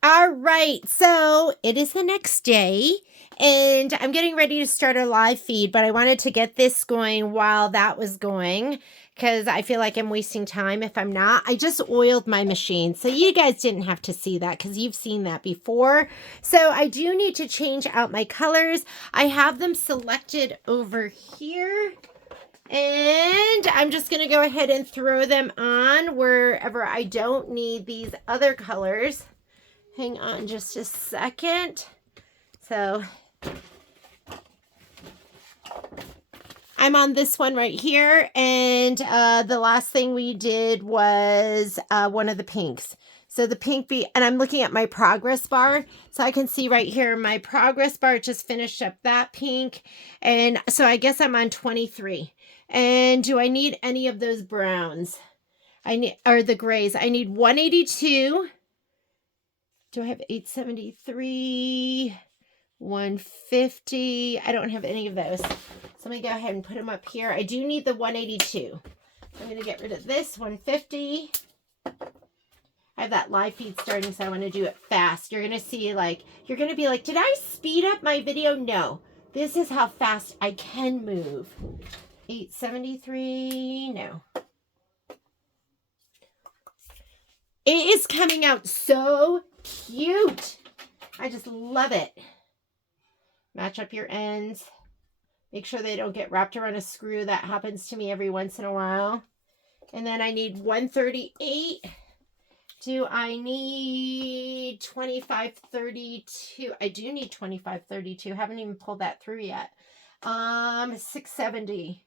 All right, so it is the next day, and I'm getting ready to start a live feed, but I wanted to get this going while that was going because I feel like I'm wasting time if I'm not. I just oiled my machine, so you guys didn't have to see that because you've seen that before. So I do need to change out my colors. I have them selected over here. And I'm just going to go ahead and throw them on wherever I don't need these other colors. Hang on just a second. So I'm on this one right here. And the last thing we did was one of the pinks. So the pink and I'm looking at my progress bar. So I can see right here, my progress bar just finished up that pink. And so I guess I'm on 23. And do I need any of those browns? Or the grays. I need 182. Do I have 873? 150? I don't have any of those. So let me go ahead and put them up here. I do need the 182. I'm going to get rid of this 150. I have that live feed starting, so I want to do it fast. You're going to see, like, you're going to be like, did I speed up my video? No. This is how fast I can move. 873, no. It is coming out so cute. I just love it. Match up your ends. Make sure they don't get wrapped around a screw. That happens to me every once in a while. And then I need 138. Do I need 2532? I do need 2532. Haven't even pulled that through yet. 670.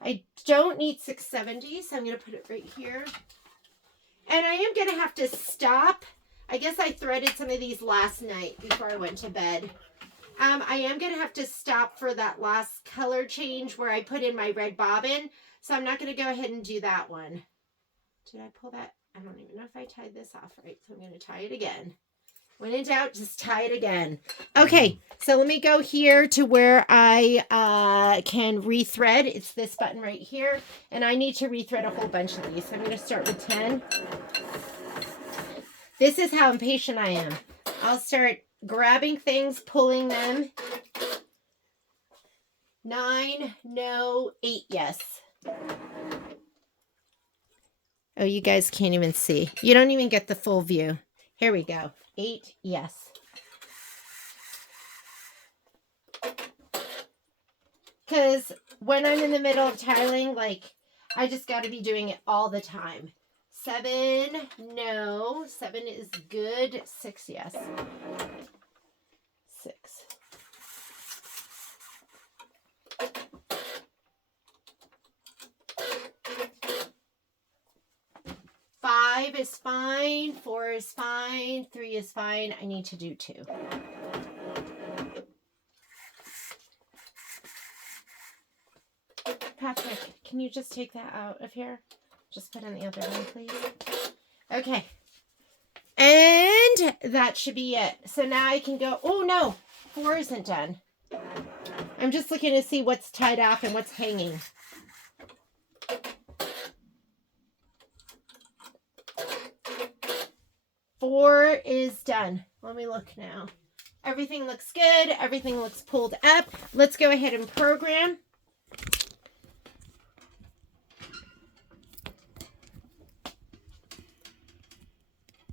I don't need 670, so I'm going to put it right here. And I am going to have to stop. I guess I threaded some of these last night before I went to bed. I am going to have to stop for that last color change where I put in my red bobbin. So I'm not going to go ahead and do that one. Did I pull that? I don't even know if I tied this off right. So I'm going to tie it again. When in doubt, just tie it again. Okay, so let me go here to where I can rethread. It's this button right here. And I need to rethread a whole bunch of these. So I'm going to start with 10. This is how impatient I am. I'll start grabbing things, pulling them. 9, no, 8, yes. Oh, you guys can't even see. You don't even get the full view. Here we go. 8, yes. Because when I'm in the middle of tiling, like, I just got to be doing it all the time. 7, no. 7 is good. 6, yes. 6. 5 is fine. 4 is fine. 3 is fine. I need to do 2. Patrick, can you just take that out of here? Just put in the other one, please. Okay. And that should be it. So now I can go, oh no, 4 isn't done. I'm just looking to see what's tied off and what's hanging. Four is done. Let me look now. Everything looks good. Everything looks pulled up. Let's go ahead and program.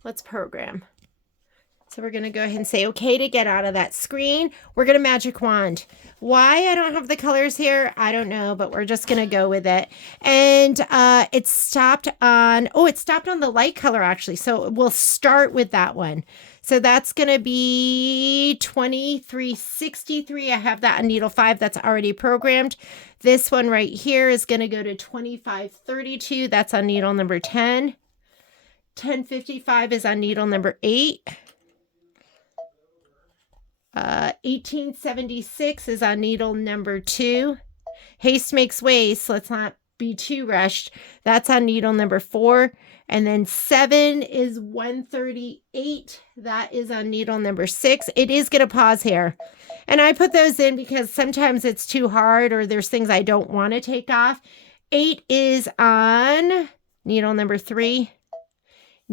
Let's program. So we're going to go ahead and say okay to get out of that screen. We're going to magic wand. Why I don't have the colors here, I don't know, but we're just going to go with it. And it stopped on, oh, it stopped on the light color actually. So we'll start with that one. So that's going to be 2363. I have that on needle 5. That's already programmed. This one right here is going to go to 2532. That's on needle number 10. 1055 is on needle number 8. 1876 is on needle number 2. Haste makes waste. Let's not be too rushed. That's on needle number 4. And then 7 is 138. That is on needle number 6. It is going to pause here. And I put those in because sometimes it's too hard or there's things I don't want to take off. 8 is on needle number 3.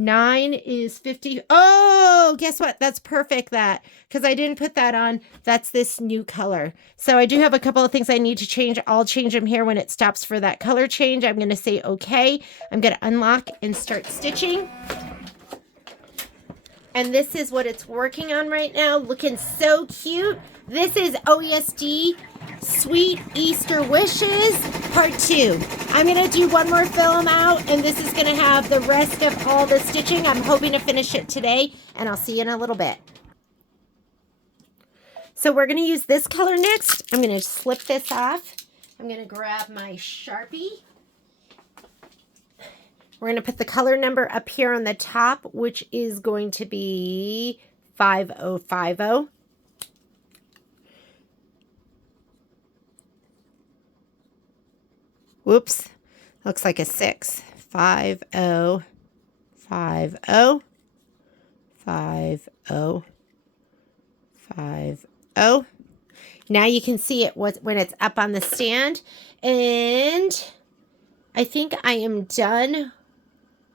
9 is 50. Oh, guess what? That's perfect, that, because I didn't put that on. That's this new color. So I do have a couple of things I need to change. I'll change them here when it stops for that color change. I'm going to say okay. I'm going to unlock and start stitching. And this is what it's working on right now. Looking so cute. This is OESD Sweet Easter Wishes Part 2. I'm going to do one more film out, and this is going to have the rest of all the stitching. I'm hoping to finish it today, and I'll see you in a little bit. So we're going to use this color next. I'm going to slip this off. I'm going to grab my Sharpie. We're going to put the color number up here on the top, which is going to be 5050. Whoops. Looks like a 6. 5050. 5050. Now you can see it when it's up on the stand. And I think I am done.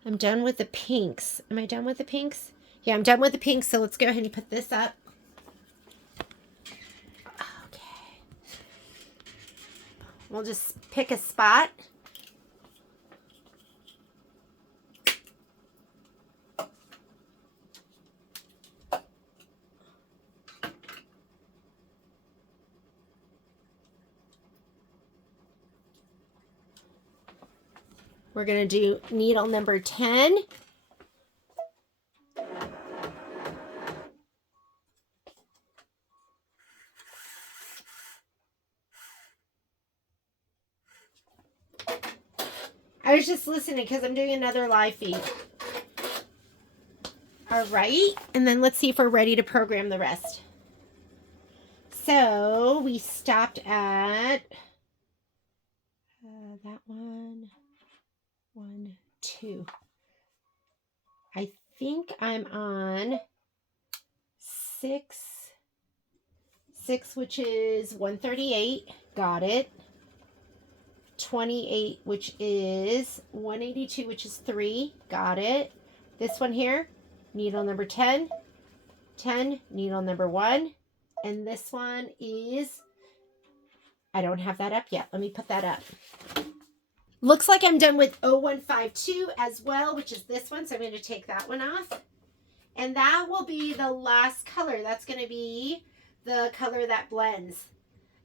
I'm done with the pinks. Am I done with the pinks? Yeah, I'm done with the pinks. So let's go ahead and put this up. Okay. We'll just pick a spot. We're going to do needle number 10. I was just listening because I'm doing another live feed. All right. And then let's see if we're ready to program the rest. So we stopped at that one. 1, 2. I think I'm on 6, which is 138. Got it. 28, which is 182, which is 3. Got it. This one here, needle number 10. 10, needle number 1. And this one is, I don't have that up yet. Let me put that up. Looks like I'm done with 0152 as well, which is this one. So I'm going to take that one off. And that will be the last color. That's going to be the color that blends.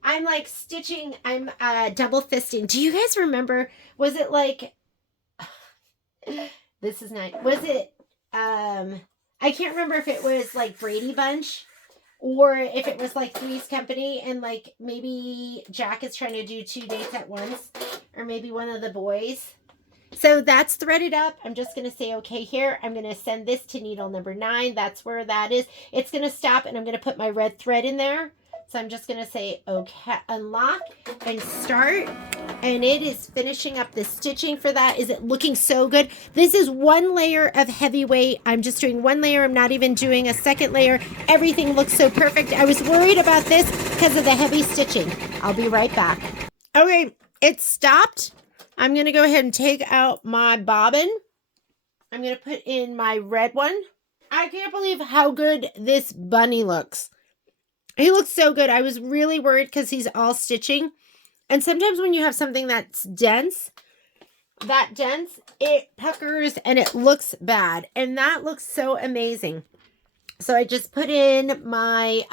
I'm like stitching, I'm double fisting. Do you guys remember, was it like, this is nice. Was it, I can't remember if it was like Brady Bunch or if it was like Three's Company and like maybe Jack is trying to do 2 dates at once. Or maybe one of the boys. So that's threaded up. I'm just going to say okay here. I'm going to send this to needle number 9. That's where that is. It's going to stop and I'm going to put my red thread in there. So I'm just going to say okay, unlock and start. And it is finishing up the stitching for that. Is it looking so good? This is 1 layer of heavyweight. I'm just doing 1 layer. I'm not even doing a second layer. Everything looks so perfect. I was worried about this because of the heavy stitching. I'll be right back. Okay. It stopped. I'm going to go ahead and take out my bobbin. I'm going to put in my red one. I can't believe how good this bunny looks. He looks so good. I was really worried because he's all stitching. And sometimes when you have something that's dense, it puckers and it looks bad. And that looks so amazing. So I just put in my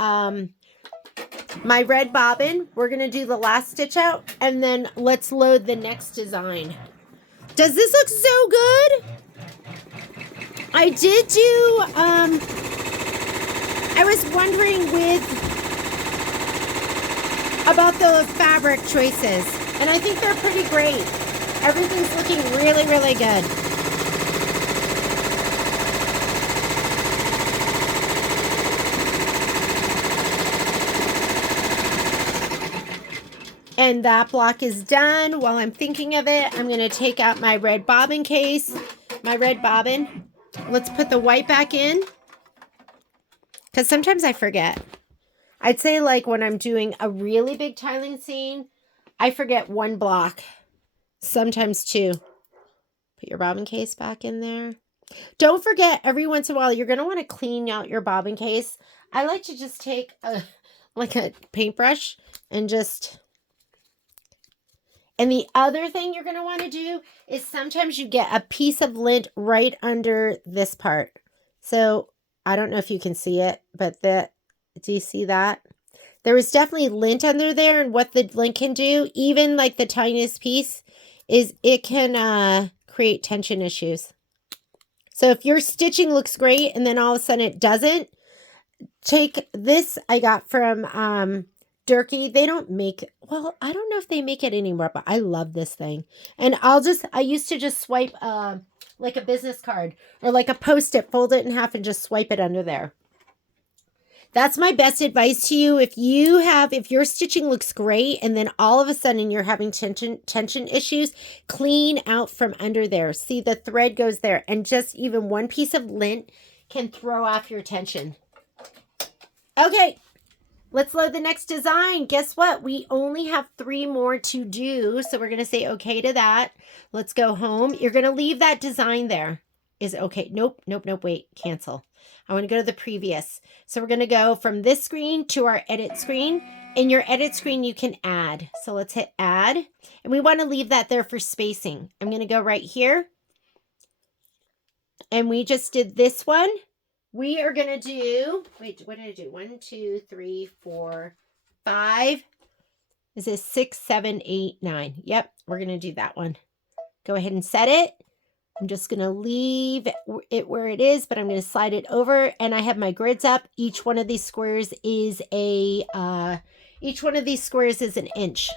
my red bobbin. We're going to do the last stitch out and then let's load the next design. Does this look so good? I did do, I was wondering about the fabric choices and I think they're pretty great. Everything's looking really, really good. And that block is done. While I'm thinking of it, I'm going to take out my red bobbin case, my red bobbin. Let's put the white back in. Because sometimes I forget. I'd say like when I'm doing a really big tiling scene, I forget 1 block. Sometimes 2. Put your bobbin case back in there. Don't forget, every once in a while, you're going to want to clean out your bobbin case. I like to just take like a paintbrush and just... And the other thing you're going to want to do is sometimes you get a piece of lint right under this part. So I don't know if you can see it, but do you see that? There was definitely lint under there, and what the lint can do, even like the tiniest piece, is it can create tension issues. So if your stitching looks great and then all of a sudden it doesn't, take this I got from Durkee. They don't make, well, I don't know if they make it anymore, but I love this thing. And I used to just swipe like a business card or like a Post-it, fold it in half and just swipe it under there. That's my best advice to you. If your stitching looks great and then all of a sudden you're having tension issues, clean out from under there. See, the thread goes there, and just even one piece of lint can throw off your tension. Okay, let's load the next design. Guess what? We only have 3 more to do, so we're going to say okay to that. Let's go home. You're going to leave that design there. Is it okay? Nope, wait, cancel. I want to go to the previous. So we're going to go from this screen to our edit screen. In your edit screen, you can add. So let's hit add. And we want to leave that there for spacing. I'm going to go right here. And we just did this one. We are going to do, wait, what did I do? 1, 2, 3, 4, 5. Is this 6, 7, 8, 9? Yep, we're going to do that one. Go ahead and set it. I'm just going to leave it where it is, but I'm going to slide it over, and I have my grids up. Each one of these squares is an inch.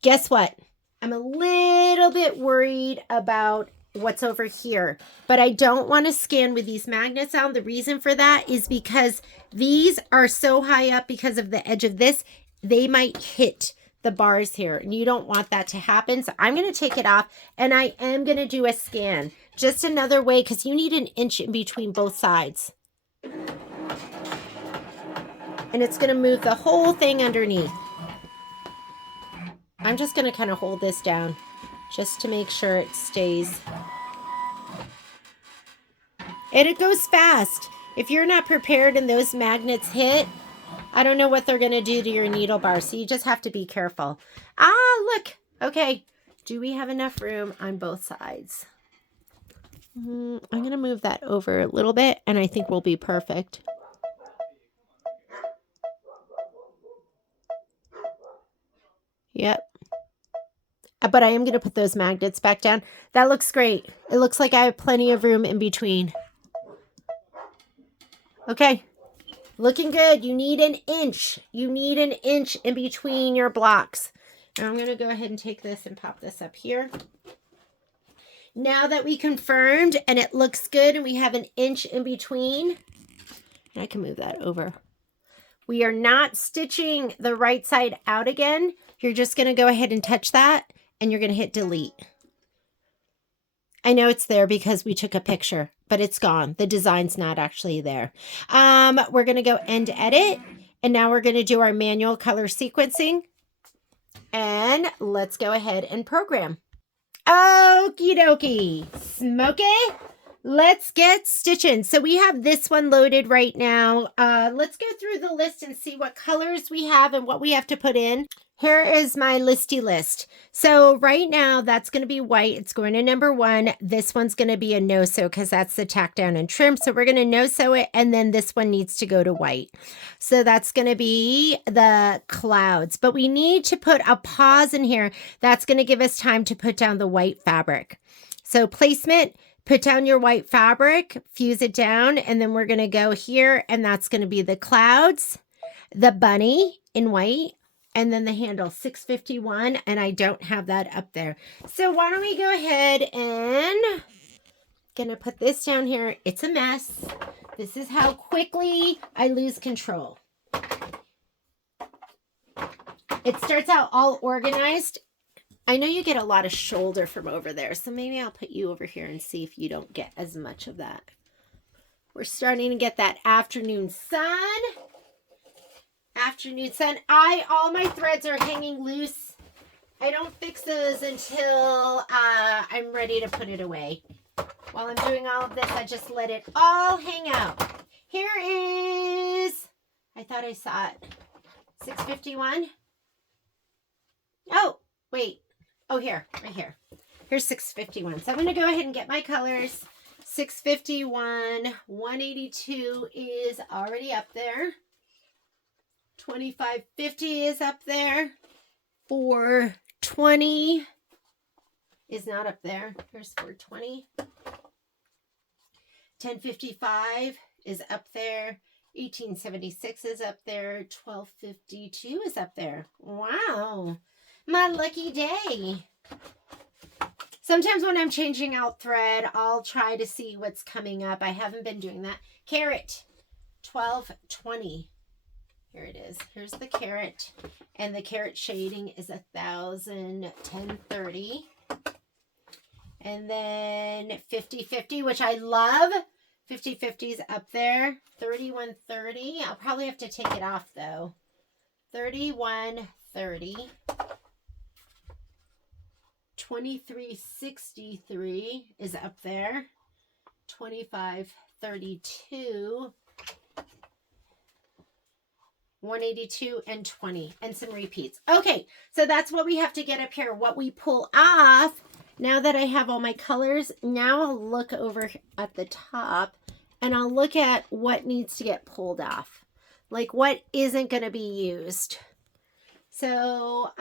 Guess what? I'm a little bit worried about what's over here, but I don't want to scan with these magnets on. The reason for that is because these are so high up because of the edge of this, they might hit the bars here, and you don't want that to happen. So I'm going to take it off, and I am going to do a scan. Just another way, because you need an inch in between both sides. And it's going to move the whole thing underneath. I'm just going to kind of hold this down just to make sure it stays. And it goes fast. If you're not prepared and those magnets hit, I don't know what they're going to do to your needle bar, so you just have to be careful. Ah, look. Okay. Do we have enough room on both sides? I'm going to move that over a little bit, and I think we'll be perfect. Yep. But I am going to put those magnets back down. That looks great. It looks like I have plenty of room in between. Okay. Looking good. You need an inch. You need an inch in between your blocks. And I'm going to go ahead and take this and pop this up here. Now that we confirmed and it looks good and we have an inch in between, I can move that over. We are not stitching the right side out again. You're just going to go ahead and touch that, and you're going to hit delete. I know it's there because we took a picture, but it's gone. The design's not actually there. We're going to go end edit, and now we're going to do our manual color sequencing. And let's go ahead and program. Okie dokie. Smoky. Let's get stitching. So we have this one loaded right now. Let's go through the list and see what colors we have and what we have to put in. Here is my listy list. So right now that's going to be white. It's going to number 1. This one's going to be a no-sew because that's the tack down and trim. So we're going to no-sew it, and then this one needs to go to white. So that's going to be the clouds. But we need to put a pause in here. That's going to give us time to put down the white fabric. So placement, put down your white fabric, fuse it down, and then we're going to go here, and that's going to be the clouds, the bunny in white, and then the handle 651, and I don't have that up there. So why don't we go ahead and gonna put this down here. It's a mess. This is how quickly I lose control. It starts out all organized. I know you get a lot of shoulder from over there, so maybe I'll put you over here and see if you don't get as much of that. We're starting to get that afternoon sun. Afternoon sun. All my threads are hanging loose. I don't fix those until I'm ready to put it away. While I'm doing all of this, I just let it all hang out. Here is, I thought I saw it, 651. Oh, wait. Oh, here, right here. Here's 651. So I'm going to go ahead and get my colors. 651, 182 is already up there. 2550 is up there. 420 is not up there. Here's 420. 1055 is up there. 1876 is up there. 1252 is up there. Wow. My lucky day. Sometimes when I'm changing out thread, I'll try to see what's coming up. I haven't been doing that. Carat, 1220. Here it is. Here's the carat. And the carat shading is 1000, 1030. And then 5050, which I love. 5050 is up there. 3130. I'll probably have to take it off though. 3130. 2363 is up there. 2532. 182 and 20 and some repeats. Okay, so that's what we have to get up here. What we pull off, now that I have all my colors, now I'll look over at the top and I'll look at what needs to get pulled off. Like what isn't going to be used. So,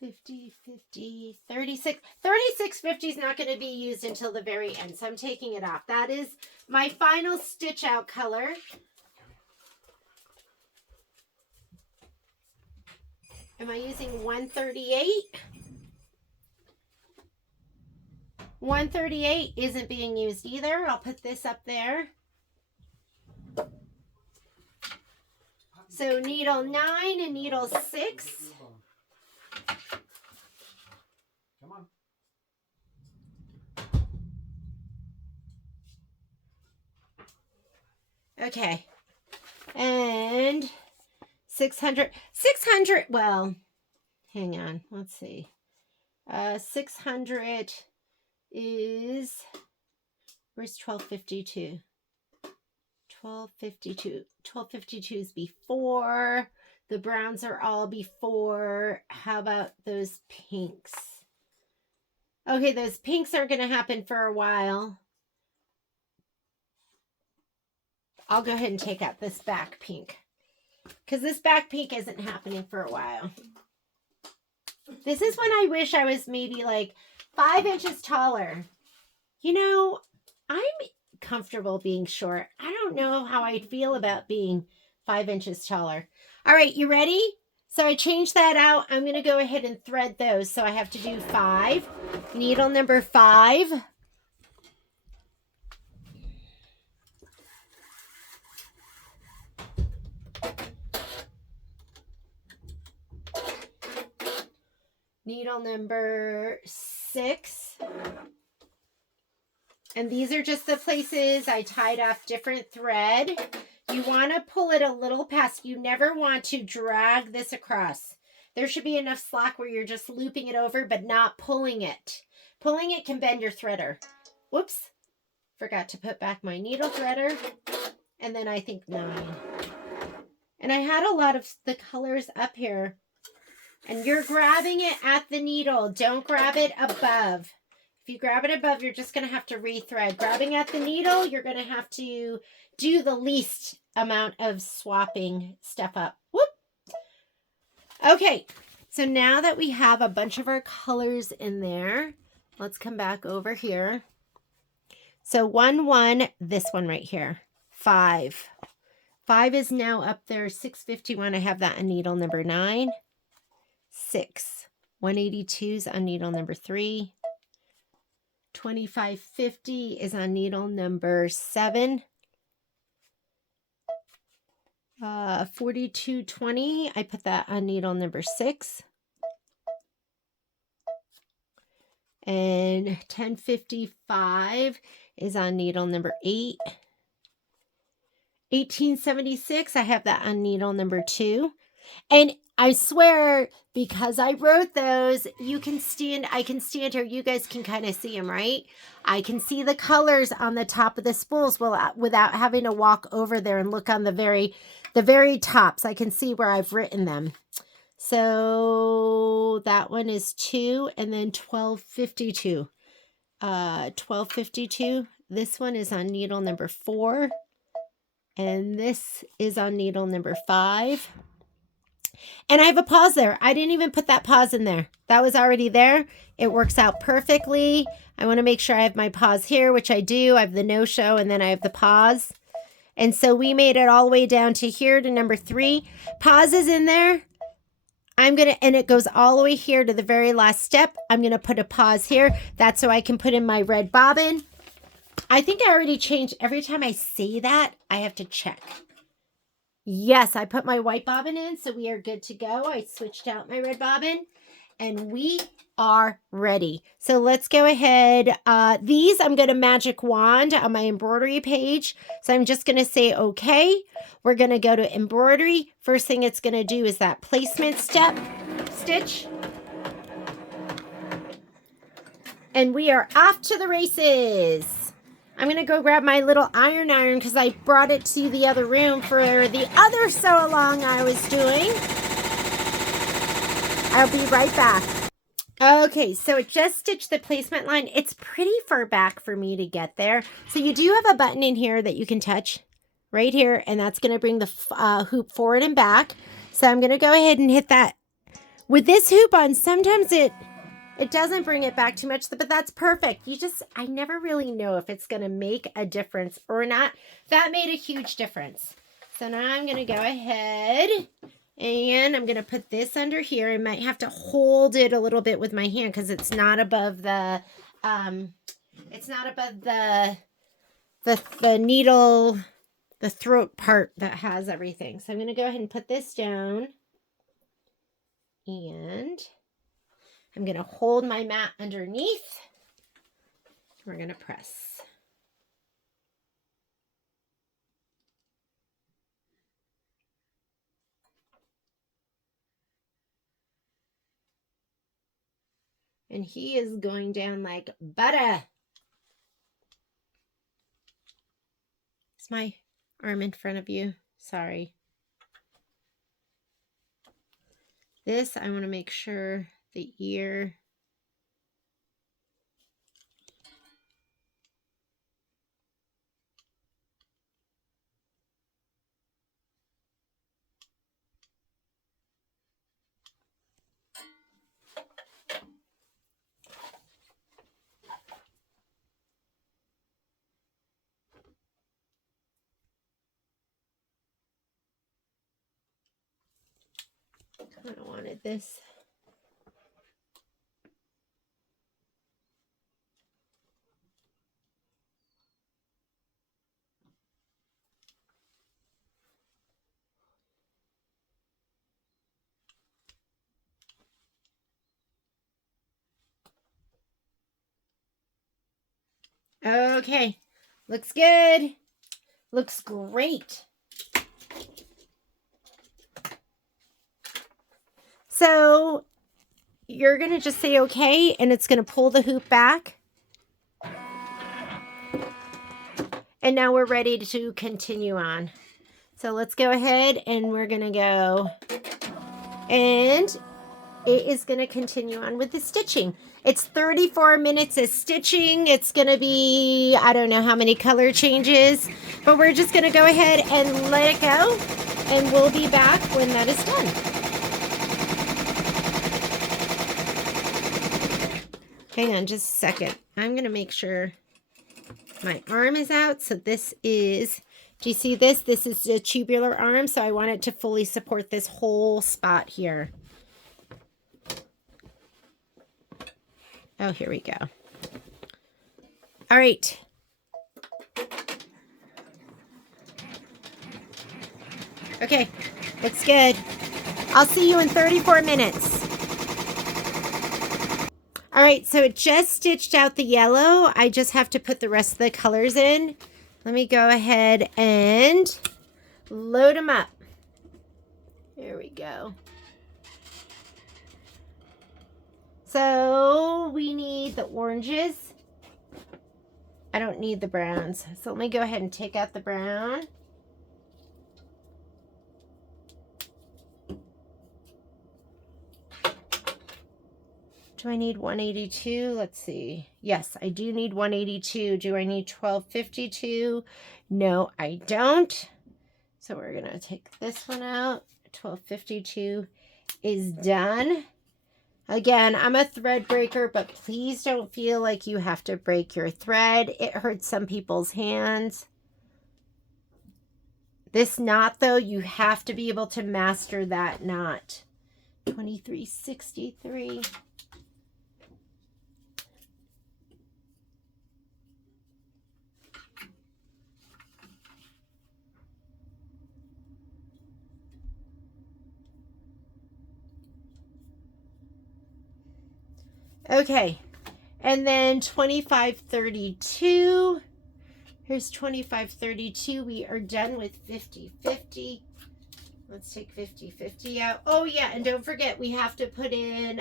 50, 50, 36. 3650 is not going to be used until the very end. So I'm taking it off. That is my final stitch out color. Am I using 138? 138 isn't being used either. I'll put this up there. So needle 9 and needle 6. Come on. Okay. And 600, well, hang on, let's see. 600 is, where's 1252? 1252. 1252 is before. The browns are all before. How about those pinks? Okay, those pinks are going to happen for a while. I'll go ahead and take out this back pink. Because this back pink isn't happening for a while. This is when I wish I was maybe like 5 inches taller. You know, I'm comfortable being short. I don't know how I'd feel about being 5 inches taller. All right, you ready? So I changed that out. I'm going to go ahead and thread those. So I have to do 5. Needle number 5. Needle number 6. And these are just the places I tied off different thread. You want to pull it a little past. You never want to drag this across. There should be enough slack where you're just looping it over, but not pulling it. Pulling it can bend your threader. Whoops. Forgot to put back my needle threader. And then I think 9. And I had a lot of the colors up here. And you're grabbing it at the needle. Don't grab it above. If you grab it above, you're just going to have to rethread. Grabbing at the needle, you're going to have to do the least amount of swapping stuff up. Whoop. Okay, so now that we have a bunch of our colors in there, let's come back over here. So 1, 1, this one right here, 5. 5 is now up there, 651. I have that on needle number 9. 6. 182's on needle number 3. 2550 is on needle number 7. 4220, I put that on needle number 6. And 1055 is on needle number 8. 1876, I have that on needle number 2. And I swear, because I wrote those, I can stand here. You guys can kind of see them, right? I can see the colors on the top of the spools without having to walk over there and look on the very tops. I can see where I've written them. So that one is 2, and then 1252. 1252. This one is on needle number 4, and this is on needle number 5. And I have a pause there. I didn't even put that pause in there. That was already there. It works out perfectly. I want to make sure I have my pause here, which I do. I have the no-show, and then I have the pause. And so we made it all the way down to here to number 3. Pause is in there. And it goes all the way here to the very last step. I'm going to put a pause here. That's so I can put in my red bobbin. I think I already changed. Every time I say that, I have to check. Yes, I put my white bobbin in, so we are good to go. I switched out my red bobbin, and we are ready. So let's go ahead. These I'm going to magic wand on my embroidery page. So I'm just going to say, okay, we're going to go to embroidery. First thing it's going to do is that placement stitch. And we are off to the races. I'm going to go grab my little iron because I brought it to the other room for the other sew along I was doing. I'll be right back. Okay, so it just stitched the placement line. It's pretty far back for me to get there. So you do have a button in here that you can touch right here, and that's going to bring the hoop forward and back. So I'm going to go ahead and hit that. With this hoop on, sometimes it doesn't bring it back too much, but that's perfect. I never really know if it's going to make a difference or not. That made a huge difference. So now I'm going to go ahead and I'm going to put this under here. I might have to hold it a little bit with my hand because it's not above the, the needle, the throat part that has everything. So I'm going to go ahead and put this down, and I'm going to hold my mat underneath. We're going to press. And he is going down like butter. Is my arm in front of you? Sorry. This, I want to make sure the ear. I kind of wanted this. Okay, looks good. Looks great. So you're going to just say okay, and it's going to pull the hoop back. And now we're ready to continue on. So let's go ahead and we're going to go, and it is going to continue on with the stitching. It's 34 minutes of stitching. It's going to be, I don't know how many color changes, but we're just going to go ahead and let it go, and we'll be back when that is done. Hang on just a second. I'm going to make sure my arm is out. So this is, do you see this? This is the tubular arm. So I want it to fully support this whole spot here. Oh, here we go. All right. Okay, looks good. I'll see you in 34 minutes. All right, so it just stitched out the yellow. I just have to put the rest of the colors in. Let me go ahead and load them up. There we go. So we need the oranges. I don't need the browns. So let me go ahead and take out the brown. Do I need 182? Let's see. Yes, I do need 182. Do I need 1252? No, I don't. So we're going to take this one out. 1252 is done. Again, I'm a thread breaker, but please don't feel like you have to break your thread. It hurts some people's hands. This knot, though, you have to be able to master that knot. 2363. Okay, and then 2532. Here's 2532. We are done with 50-50. Let's take 50-50 out. Oh yeah, and don't forget we have to put in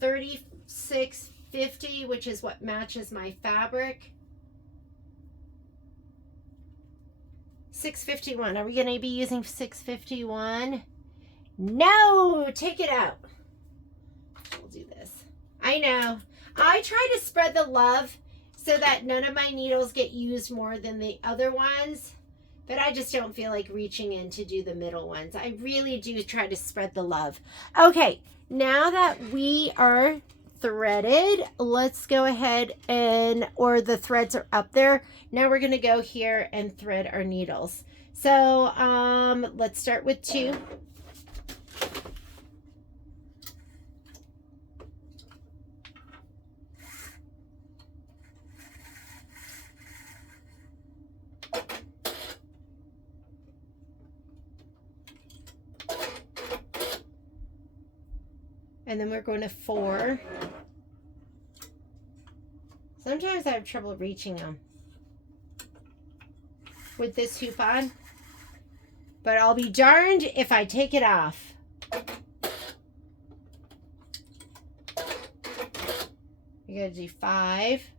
3650, which is what matches my fabric. 651. Are we going to be using 651? No, take it out. We'll do this. I know. I try to spread the love so that none of my needles get used more than the other ones, but I just don't feel like reaching in to do the middle ones. I really do try to spread the love. Okay, now that we are threaded, let's go ahead and, or the threads are up there. Now we're going to go here and thread our needles. So let's start with 2. And then we're going to 4. Sometimes I have trouble reaching them with this hoop on, but I'll be darned if I take it off. You gotta do 5.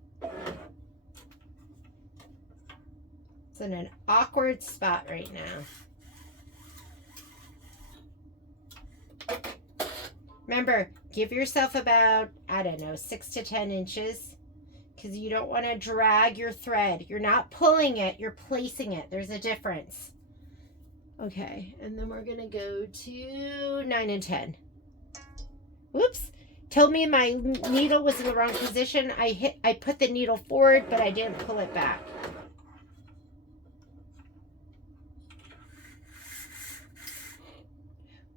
It's in an awkward spot right now. Remember, give yourself about, I don't know, 6 to 10 inches because you don't want to drag your thread. You're not pulling it, you're placing it. There's a difference. Okay, and then we're going to go to 9 and 10. Whoops. Told me my needle was in the wrong position. I put the needle forward, but I didn't pull it back.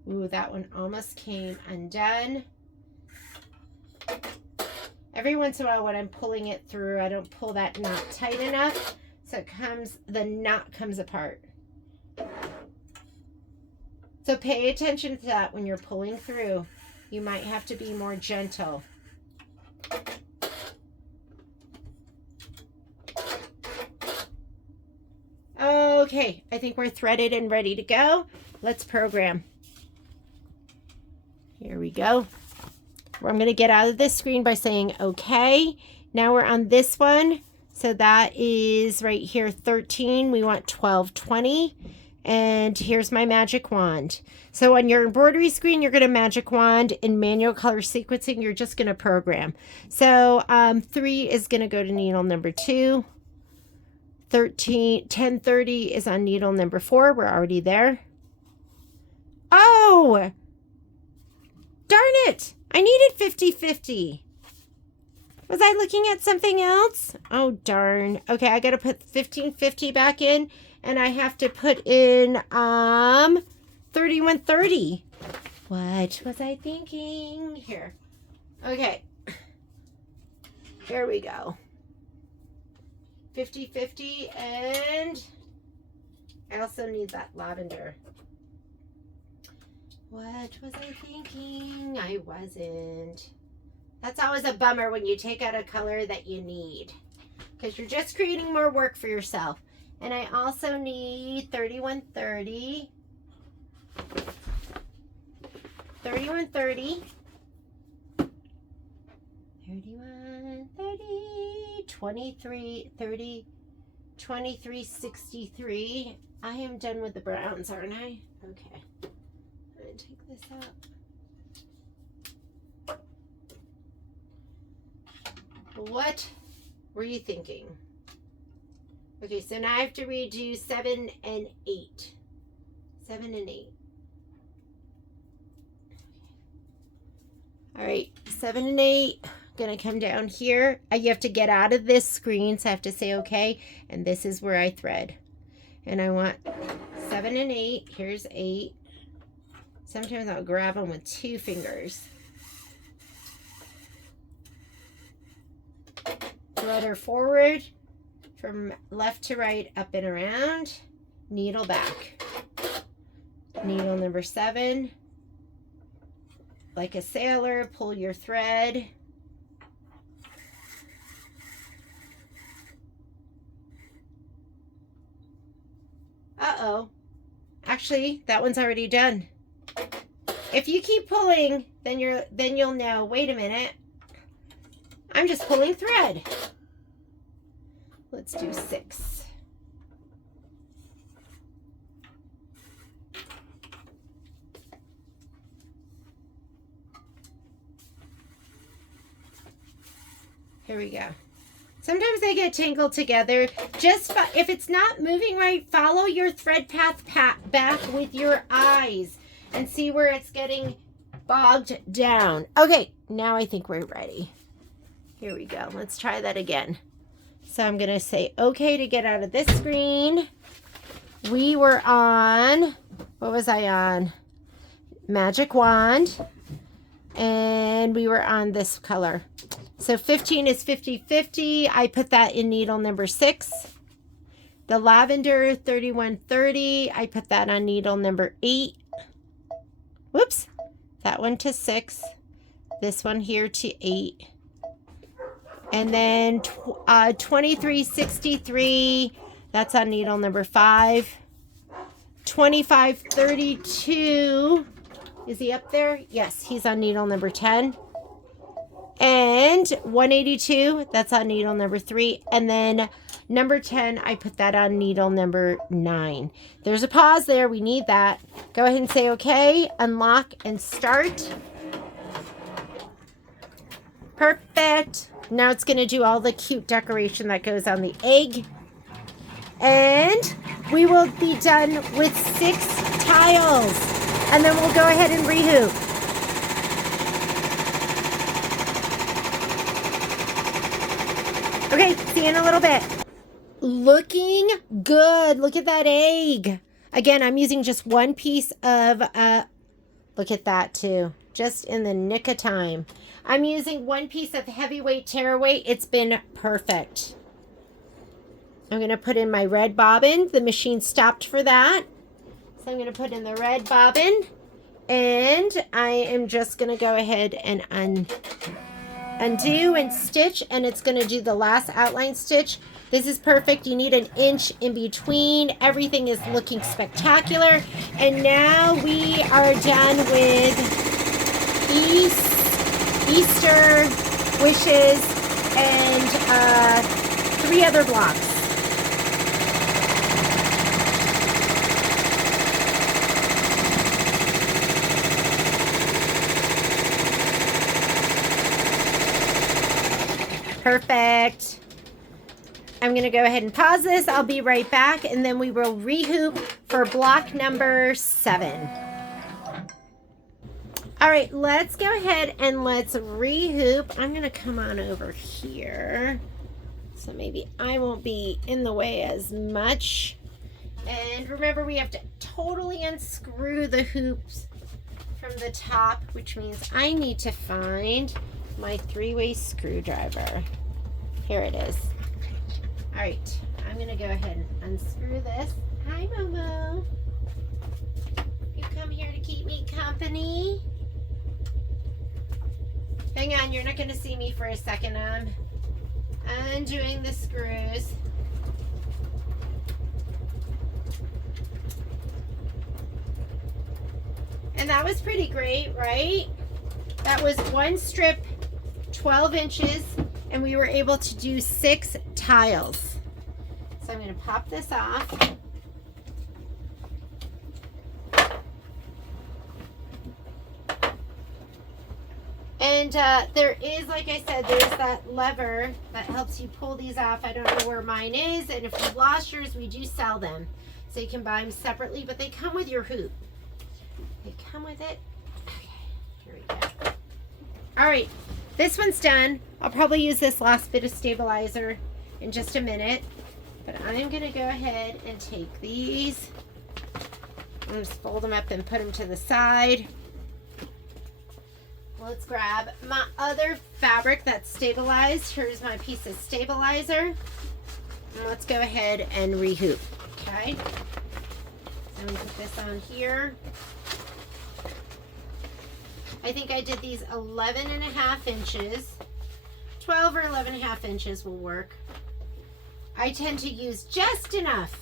Ooh, that one almost came undone. Every once in a while when I'm pulling it through, I don't pull that knot tight enough, so the knot comes apart. So pay attention to that when you're pulling through. You might have to be more gentle. Okay, I think we're threaded and ready to go. Let's program. Here we go. I'm going to get out of this screen by saying okay. Now we're on this one. So that is right here 13. We want 1220. And here's my magic wand. So on your embroidery screen, you're going to magic wand. In manual color sequencing, you're just going to program. So 3 is going to go to needle number 2. 1030 is on needle number 4. We're already there. Oh! Darn it! I needed 50-50. Was I looking at something else? Oh, darn. Okay, I got to put 1550 back in, and I have to put in 3130. What was I thinking? Here. Okay. Here we go. 50-50, and I also need that lavender. What was I thinking? I wasn't. That's always a bummer when you take out a color that you need, because you're just creating more work for yourself. And I also need 3130. 3130. 31, 30, 23, 30, 23, 63. I am done with the browns, aren't I? Okay. I'm going to take this out. What were you thinking? Okay, so now I have to redo 7 and 8. 7 and 8. All right, 7 and 8. Gonna come down here. You have to get out of this screen, so I have to say okay, and this is where I thread. And I want 7 and 8. Here's 8. Sometimes I'll grab them with 2 fingers. Thread her forward from left to right, up and around. Needle back. Needle number 7. Like a sailor, pull your thread. Uh-oh. Actually, that one's already done. If you keep pulling, then you'll know, wait a minute. I'm just pulling thread. Let's do 6. Here we go. Sometimes they get tangled together. Just if it's not moving right, follow your thread path back with your eyes and see where it's getting bogged down. Okay, now I think we're ready. Here we go. Let's try that again. So I'm going to say okay to get out of this screen. We were on, what was I on? Magic Wand. And we were on this color. So 15 is 50-50. I put that in needle number 6. The lavender 3130. I put that on needle number 8. Whoops. That one to 6. This one here to 8. And then 2363. That's on needle number 5. 2532. Is he up there? Yes, he's on needle number 10. And 182, that's on needle number 3. And then number 10, I put that on needle number 9. There's a pause there. We need that. Go ahead and say okay, unlock, and start. Perfect. Now it's going to do all the cute decoration that goes on the egg. And we will be done with 6 tiles. And then we'll go ahead and rehoop. Okay, see you in a little bit. Looking good. Look at that egg. Again, I'm using just one piece of, look at that too. Just in the nick of time. I'm using one piece of heavyweight tearaway. It's been perfect. I'm going to put in my red bobbin. The machine stopped for that. So I'm going to put in the red bobbin. And I am just going to go ahead and undo and stitch, and it's going to do the last outline stitch. This is perfect. You need an inch in between. Everything is looking spectacular. And now we are done with Easter wishes and 3 other blocks. Perfect. I'm going to go ahead and pause this. I'll be right back, and then we will rehoop for block number 7. All right, let's go ahead and let's rehoop. I'm going to come on over here, so maybe I won't be in the way as much. And remember, we have to totally unscrew the hoops from the top, which means I need to find my 3-way screwdriver. Here it is. All right, I'm gonna go ahead and unscrew this. Hi, Momo. You come here to keep me company? Hang on, you're not gonna see me for a second. I'm undoing the screws. And that was pretty great, right? That was one strip 12 inches and we were able to do 6 tiles. So I'm going to pop this off. And there is, like I said, there's that lever that helps you pull these off. I don't know where mine is. And if you lost yours, we do sell them. So you can buy them separately, but they come with your hoop. They come with it. Okay, here we go. All right, this one's done. I'll probably use this last bit of stabilizer in just a minute. But I'm going to go ahead and take these. I'm just fold them up and put them to the side. Let's grab my other fabric that's stabilized. Here's my piece of stabilizer. And let's go ahead and rehoop. Okay. So I'm going to put this on here. I think I did these 11.5 inches. 12 or 11.5 inches will work. I tend to use just enough.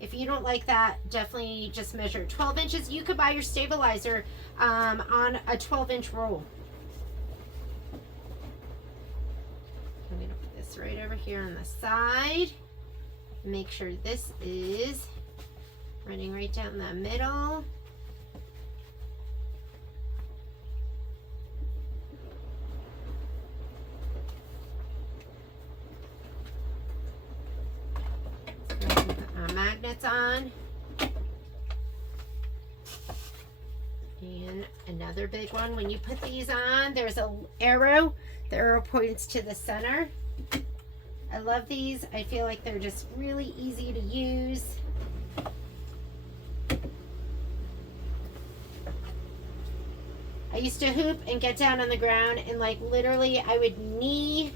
If you don't like that, definitely just measure 12 inches. You could buy your stabilizer on a 12-inch roll. I'm going to put this right over here on the side. Make sure this is running right down the middle. Put my magnets on. And another big one. When you put these on, there's an arrow. The arrow points to the center. I love these. I feel like they're just really easy to use. I used to hoop and get down on the ground and like literally I would knee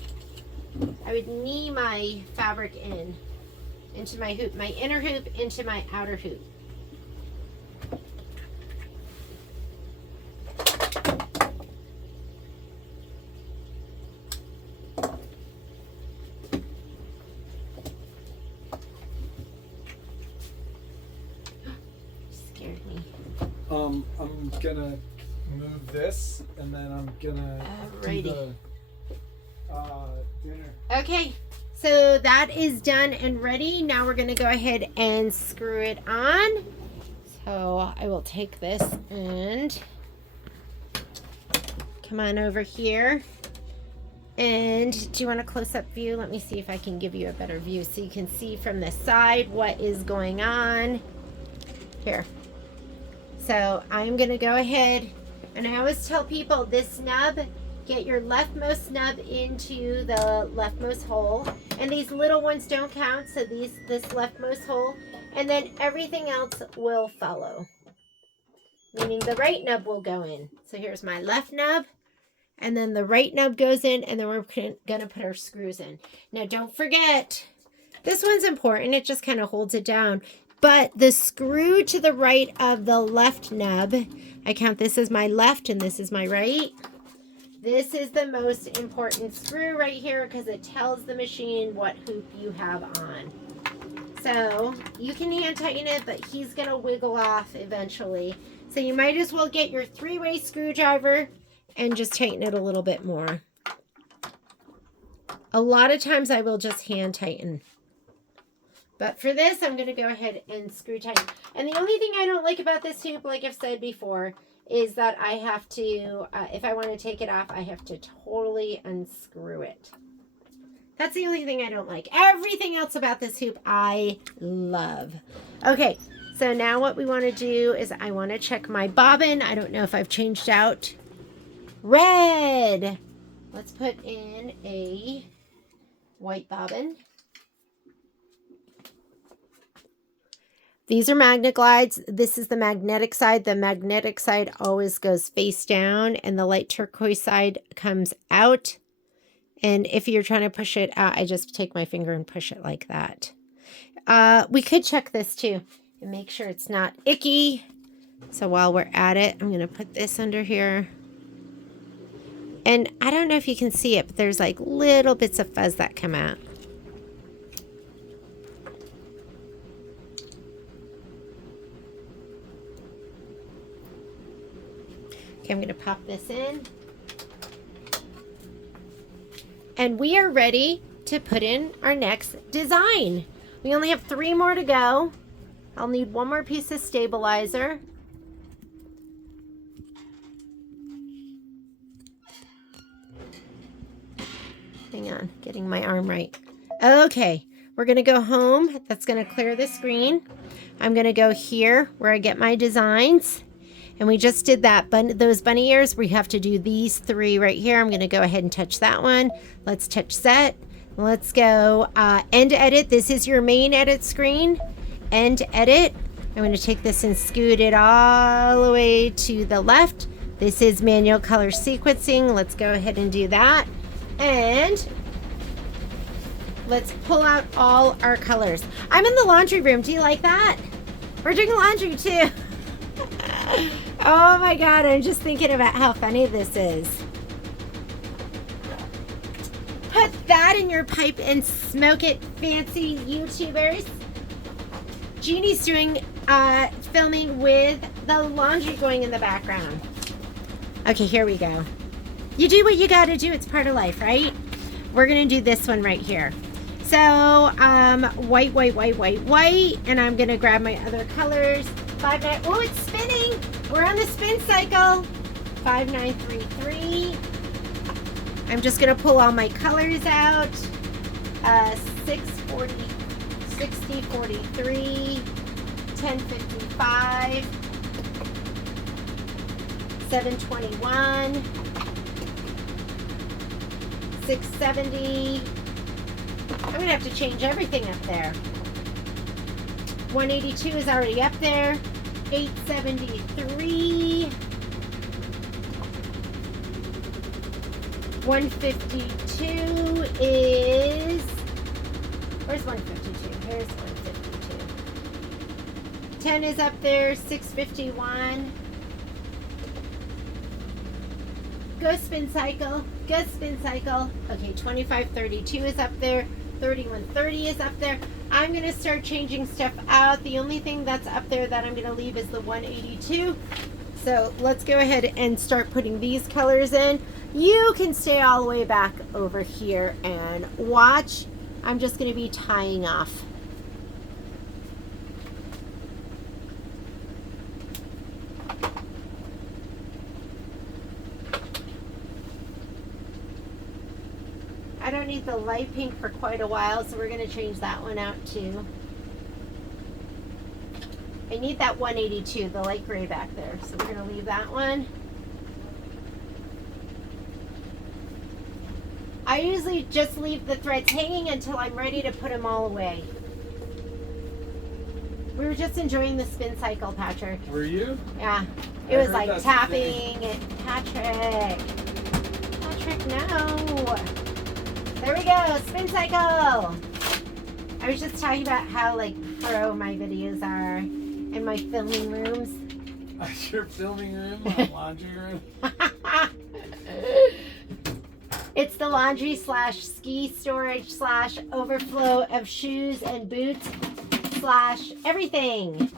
my fabric into my hoop, my inner hoop into my outer hoop. Scared me. I'm gonna move this and then I'm gonna do the dinner. Okay, so that is done and ready. Now we're gonna go ahead and screw it on. So I will take this and come on over here. And do you want a close-up view? Let me see if I can give you a better view so you can see from the side what is going on. Here. So I'm gonna go ahead, and I always tell people this nub, get your leftmost nub into the leftmost hole, and these little ones don't count, so this leftmost hole, and then everything else will follow, meaning the right nub will go in. So here's my left nub, and then the right nub goes in, and then we're gonna put our screws in. Now don't forget, this one's important, it just kind of holds it down. But the screw to the right of the left nub, I count this as my left and this is my right. This is the most important screw right here because it tells the machine what hoop you have on. So you can hand tighten it, but he's gonna wiggle off eventually. So you might as well get your 3-way screwdriver and just tighten it a little bit more. A lot of times I will just hand tighten. But for this, I'm going to go ahead and screw tighten. And the only thing I don't like about this hoop, like I've said before, is that I have to, if I want to take it off, I have to totally unscrew it. That's the only thing I don't like. Everything else about this hoop, I love. Okay, so now what we want to do is I want to check my bobbin. I don't know if I've changed out. Red. Let's put in a white bobbin. These are magnet glides. This is the magnetic side. The magnetic side always goes face down and the light turquoise side comes out. And if you're trying to push it out, I just take my finger and push it like that. We could check this too and make sure it's not icky. So while we're at it, I'm going to put this under here. And I don't know if you can see it, but there's like little bits of fuzz that come out. I'm going to pop this in. And we are ready to put in our next design. We only have 3 more to go. I'll need 1 more piece of stabilizer. Hang on, getting my arm right. Okay, we're gonna go home. That's gonna clear the screen. I'm gonna go here where I get my designs. And we just did that, those bunny ears. We have to do these 3 right here. I'm gonna go ahead and touch that one. Let's touch set. Let's go end edit. This is your main edit screen. End edit. I'm gonna take this and scoot it all the way to the left. This is manual color sequencing. Let's go ahead and do that. And let's pull out all our colors. I'm in the laundry room. Do you like that? We're doing laundry too. Oh my God, I'm just thinking about how funny this is. Put that in your pipe and smoke it, fancy YouTubers. Jeannie's doing filming with the laundry going in the background. Okay, here we go. You do what you gotta do. It's part of life, right? We're gonna do this one right here. So, white, white, white, white, white. And I'm gonna grab my other colors. 5, 9, oh, it's spinning. We're on the spin cycle. 5, 9, 3, 3. I'm just gonna pull all my colors out. 6, 40, 60, 43, 10, 55, 7, 21, 670. I'm gonna have to change everything up there. 182 is already up there. 873. 152 is, where's 152? Here's 152. 10 is up there. 651. Go spin cycle. Go spin cycle. Okay, 2532 is up there. 3130 is up there. I'm going to start changing stuff out. The only thing that's up there that I'm going to leave is the 182. So let's go ahead and start putting these colors in. You can stay all the way back over here and watch. I'm just going to be tying off. I don't need the light pink for quite a while, so we're going to change that one out too. I need that 182, the light gray back there, so we're going to leave that one. I usually just leave the threads hanging until I'm ready to put them all away. We were just enjoying the spin cycle, Patrick. Were you? Yeah. It was like tapping and Patrick, no. There we go, spin cycle. I was just talking about how like pro my videos are in my filming rooms. Your filming room, my laundry room. It's the laundry / ski storage / overflow of shoes and boots / everything.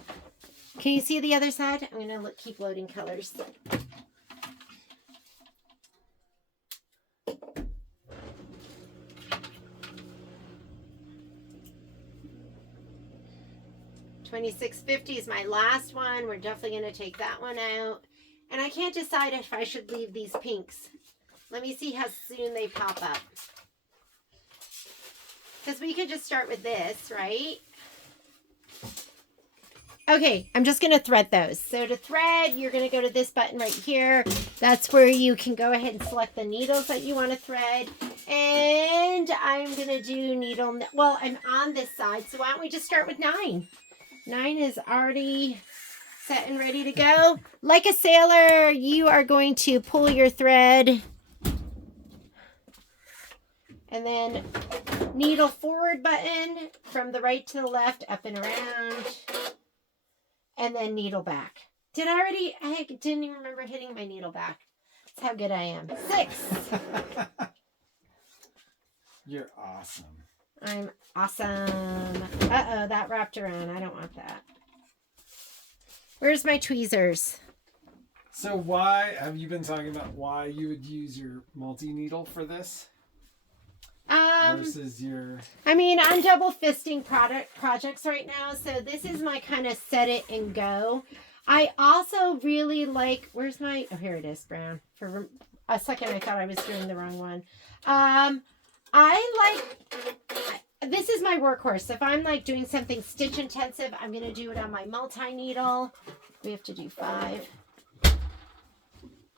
Can you see the other side? I'm gonna keep loading colors. $26.50 is my last one. We're definitely going to take that one out. And I can't decide if I should leave these pinks. Let me see how soon they pop up. Because we could just start with this, right? Okay, I'm just going to thread those. So to thread, you're going to go to this button right here. That's where you can go ahead and select the needles that you want to thread. And I'm going to do needle, well, I'm on this side. So why don't we just start with 9? 9 is already set and ready to go. Like a sailor, you are going to pull your thread and then needle forward button from the right to the left, up and around, and then needle back. I didn't even remember hitting my needle back. That's how good I am. 6. You're awesome. I'm awesome. Uh-oh, that wrapped around. I don't want that. Where's my tweezers? So why have you been talking about why you would use your multi-needle for this? versus your... I mean, I'm double fisting projects right now, so this is my kind of set it and go. I also really like, where's my, oh, here it is, brown. For a second, I thought I was doing the wrong one. I like, this is my workhorse. If I'm like doing something stitch intensive, I'm going to do it on my multi-needle. We have to do 5.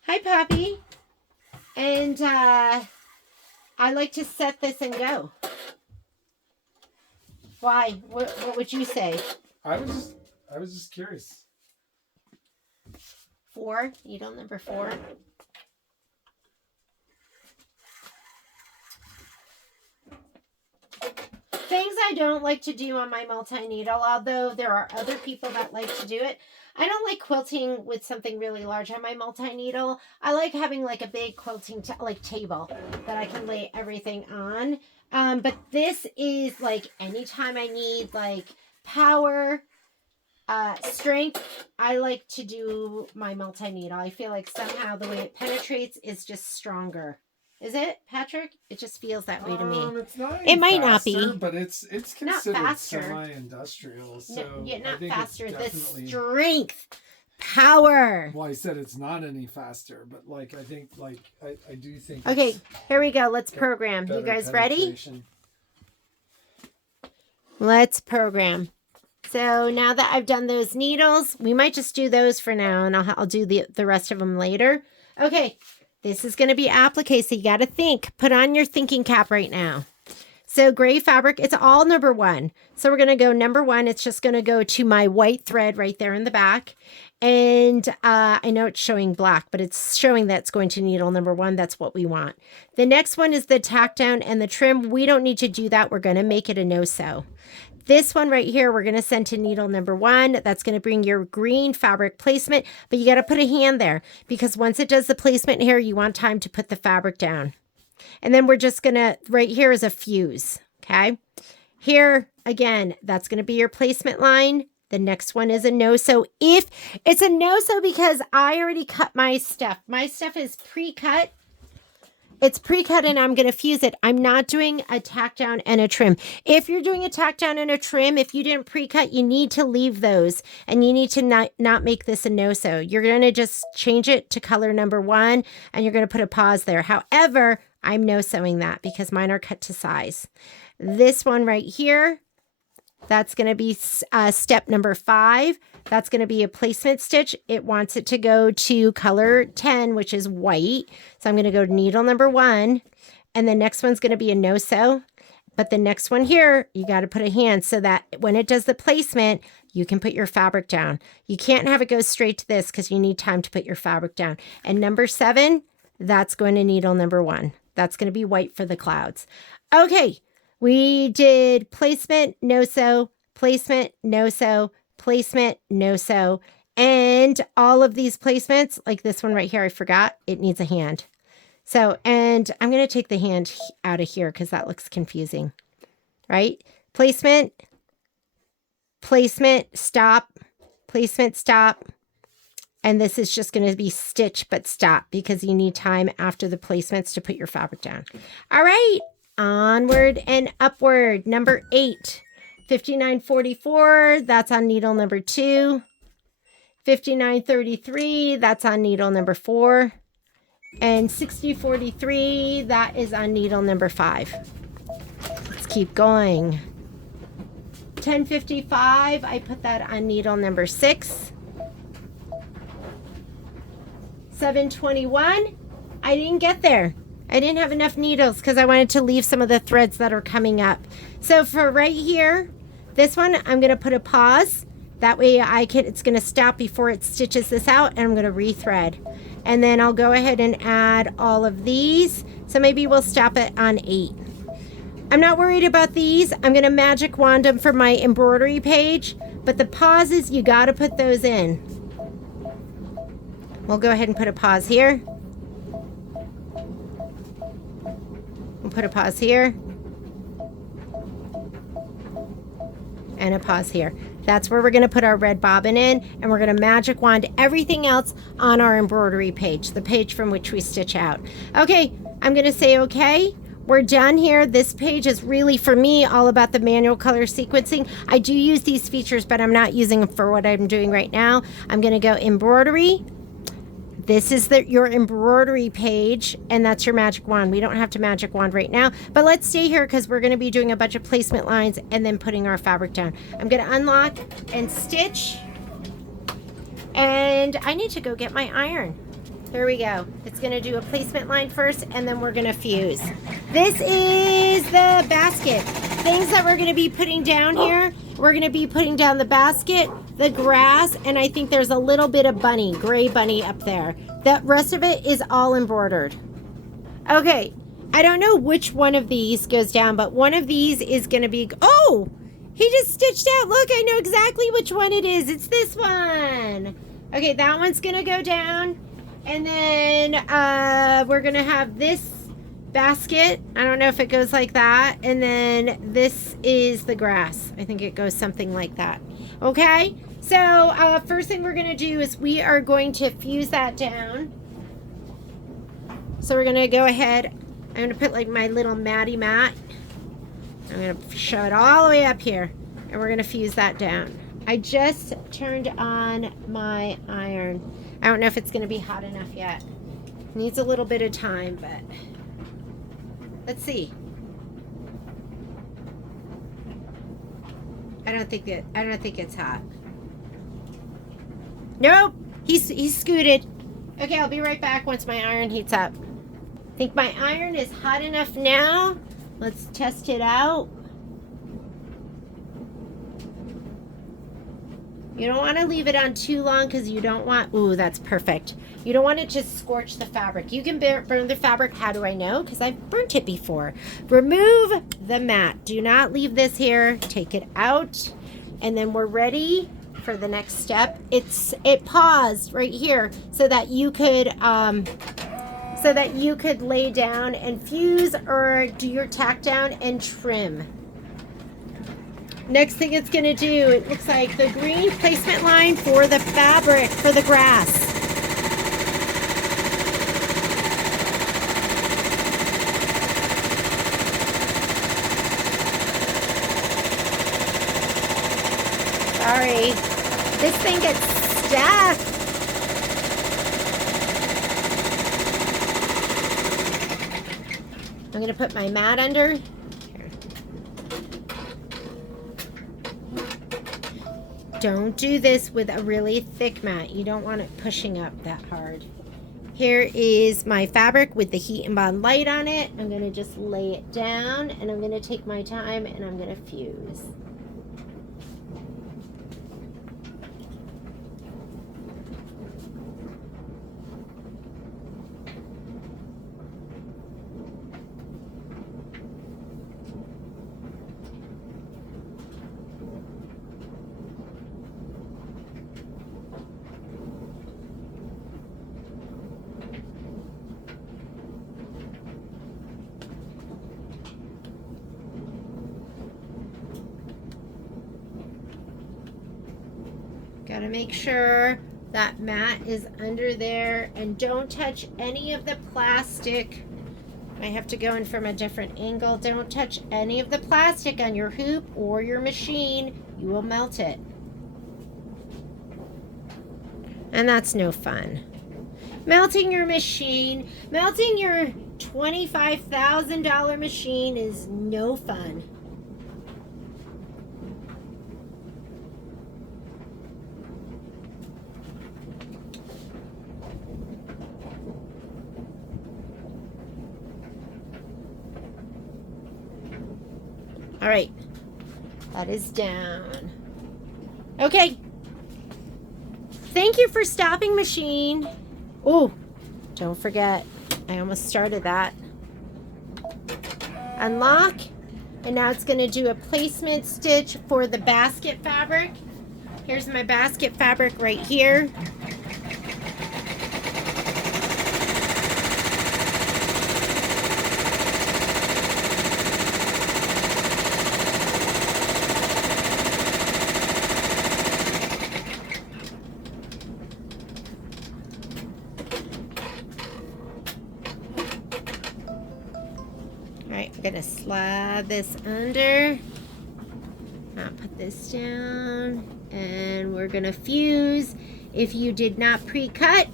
Hi, Poppy. And I like to set this and go. Why? What would you say? I was just curious. 4, needle number 4. Things I don't like to do on my multi-needle, although there are other people that like to do it. I don't like quilting with something really large on my multi-needle. I like having like a big quilting table that I can lay everything on. But this is like anytime I need like power, strength, I like to do my multi-needle. I feel like somehow the way it penetrates is just stronger. Is it, Patrick? It just feels that way to me. It's not it might faster, not be, but it's considered semi-industrial. So no, not I think faster. it's definitely... The strength, power. Well, I said it's not any faster, but like I think, like I do think. Okay, here we go. Let's program. You guys ready? Let's program. So now that I've done those needles, we might just do those for now, and I'll do the rest of them later. Okay. This is going to be applique, so you got to think. Put on your thinking cap right now. So gray fabric, it's all number 1. So we're going to go number 1. It's just going to go to my white thread right there in the back. And I know it's showing black, but it's showing that it's going to needle number 1. That's what we want. The next one is the tack down and the trim. We don't need to do that. We're going to make it a no-sew. This one right here, we're going to send to needle number 1. That's going to bring your green fabric placement, but you got to put a hand there because once it does the placement here, you want time to put the fabric down. And then we're just going to, right here is a fuse, okay? Here, again, that's going to be your placement line. The next one is a no-sew. If it's a no-sew because I already cut my stuff. My stuff is pre-cut. It's pre-cut and I'm going to fuse it. I'm not doing a tack down and a trim. If you're doing a tack down and a trim, if you didn't pre-cut, you need to leave those and you need to not make this a no-sew. You're going to just change it to color number 1 and you're going to put a pause there. However, I'm no-sewing that because mine are cut to size. This one right here, that's going to be step number 5. That's going to be a placement stitch. It wants it to go to color 10, which is white. So I'm going to go to needle number 1. And the next one's going to be a no-sew. But the next one here, you got to put a hand so that when it does the placement, you can put your fabric down. You can't have it go straight to this because you need time to put your fabric down. And number 7, that's going to needle number 1. That's going to be white for the clouds. Okay, we did placement, no-sew, placement, no-sew, placement, no-sew, and all of these placements, like this one right here, I forgot, it needs a hand. So, and I'm going to take the hand out of here because that looks confusing, right? Placement, placement, stop, placement, stop, and this is just going to be stitch but stop because you need time after the placements to put your fabric down. All right, onward and upward. Number 8. 5944, that's on needle number 2. 5933, that's on needle number 4. And 6043, that is on needle number 5. Let's keep going. 1055, I put that on needle number 6. 721, I didn't get there. I didn't have enough needles because I wanted to leave some of the threads that are coming up. So for right here, this one, I'm going to put a pause. That way it's going to stop before it stitches this out, and I'm going to rethread. And then I'll go ahead and add all of these. So maybe we'll stop it on 8. I'm not worried about these. I'm going to magic wand them for my embroidery page, but the pauses, you got to put those in. We'll go ahead and put a pause here. We'll put a pause here. And a pause here. That's where we're going to put our red bobbin in, and we're going to magic wand everything else on our embroidery page, the page from which we stitch out. Okay, I'm going to say okay. we're done here. This page is really, for me, all about the manual color sequencing. I do use these features, but I'm not using them for what I'm doing right now. I'm going to go embroidery. This is your embroidery page, and that's your magic wand. We don't have to magic wand right now, but let's stay here because we're going to be doing a bunch of placement lines and then putting our fabric down. I'm going to unlock and stitch, and I need to go get my iron. Here we go. It's going to do a placement line first, and then we're going to fuse. This is the basket. Things that we're going to be putting down here. We're going to be putting down the basket, the grass, and I think there's a little bit of bunny, gray bunny up there. The rest of it is all embroidered. Okay, I don't know which one of these goes down, but one of these is going to be, oh, he just stitched out. Look, I know exactly which one it is. It's this one. Okay, that one's going to go down. And then we're going to have this basket. I don't know if it goes like that. And then this is the grass. I think it goes something like that. Okay, so first thing we're going to do is we are going to fuse that down. So we're going to go ahead. I'm going to put like my little matty mat. I'm going to shove it all the way up here. And we're going to fuse that down. I just turned on my iron. I don't know if it's going to be hot enough yet. Needs a little bit of time, but let's see. I don't think it's hot. Nope, he's scooted. Okay, I'll be right back once my iron heats up. I think my iron is hot enough now. Let's test it out. You don't want to leave it on too long because you don't want, ooh, that's perfect. You don't want to just scorch the fabric. You can burn the fabric. How do I know? Because I've burnt it before. Remove the mat. Do not leave this here. Take it out. And then we're ready for the next step. It paused right here so that you could lay down and fuse or do your tack down and trim. Next thing it's going to do, it looks like the green placement line for the fabric, for the grass. Sorry, this thing gets stuck. I'm going to put my mat under. Don't do this with a really thick mat. You don't want it pushing up that hard. Here is my fabric with the heat and bond light on it. I'm going to just lay it down and I'm going to take my time and I'm going to fuse. Got to make sure that mat is under there and don't touch any of the plastic. I have to go in from a different angle. Don't touch any of the plastic on your hoop or your machine. You will melt it. And that's no fun. Melting your machine, melting your $25,000 machine is no fun. All right, that is down. Okay. Thank you for stopping, machine. Oh, don't forget, I almost started that. Unlock, and now it's going to do a placement stitch for the basket fabric. Here's my basket fabric right here. Gonna slide this under. I'll put this down, and we're gonna fuse. If you did not pre-cut,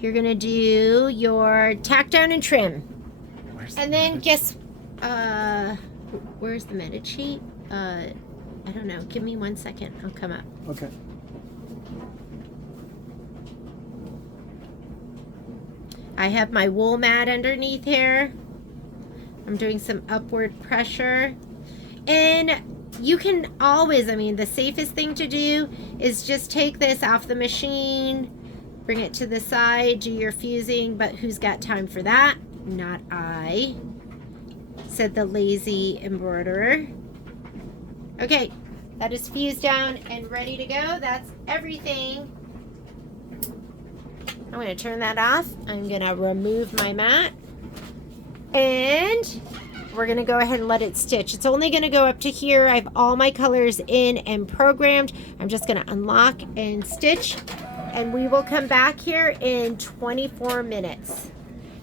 you're gonna do your tack down and trim. And then guess, where's the meta sheet? I don't know. Give me 1 second. I'll come up. Okay. I have my wool mat underneath here. I'm doing some upward pressure. And you can always, I mean, the safest thing to do is just take this off the machine, bring it to the side, do your fusing, but who's got time for that? Not I, said the lazy embroiderer. Okay, that is fused down and ready to go. That's everything. I'm going to turn that off. I'm going to remove my mat. And we're going to go ahead and let it stitch. It's only going to go up to here. I have all my colors in and programmed. I'm just going to unlock and stitch. And we will come back here in 24 minutes.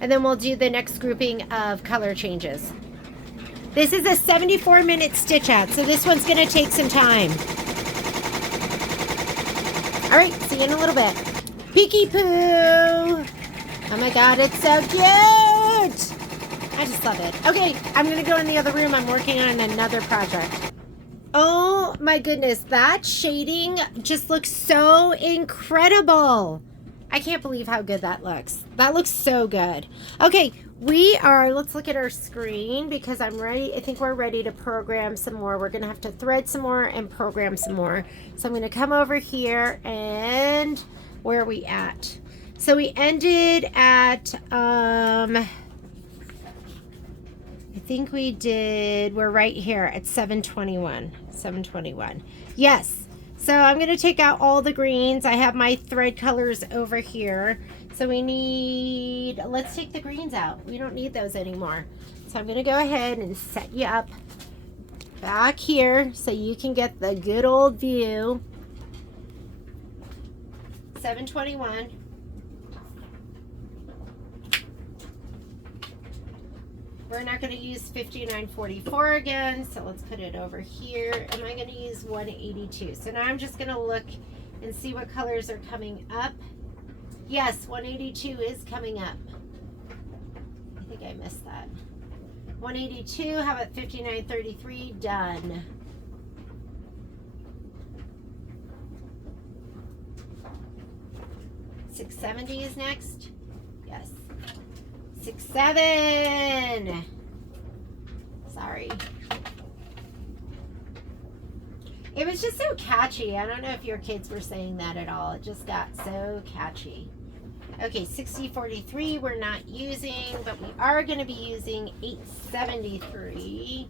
And then we'll do the next grouping of color changes. This is a 74-minute stitch out, so this one's going to take some time. All right, see you in a little bit. Peeky Poo! Oh my God, it's so cute! I just love it. Okay, I'm going to go in the other room. I'm working on another project. Oh my goodness, that shading just looks so incredible. I can't believe how good that looks. That looks so good. Okay, let's look at our screen because I'm ready. I think we're ready to program some more. We're going to have to thread some more and program some more. So I'm going to come over here and where are we at? So we ended at, I think we're right here at 721. Yes. So I'm going to take out all the greens. I have my thread colors over here. So let's take the greens out. We don't need those anymore. So I'm going to go ahead and set you up back here so you can get the good old view. 721. We're not going to use 5944 again, so let's put it over here. Am I going to use 182? So now I'm just going to look and see what colors are coming up. Yes, 182 is coming up. I think I missed that. 182, how about 5933? Done. $670 is next. Yes. 67. Sorry. It was just so catchy. I don't know if your kids were saying that at all. It just got so catchy. Okay, 6043 we're not using, but we are going to be using 873.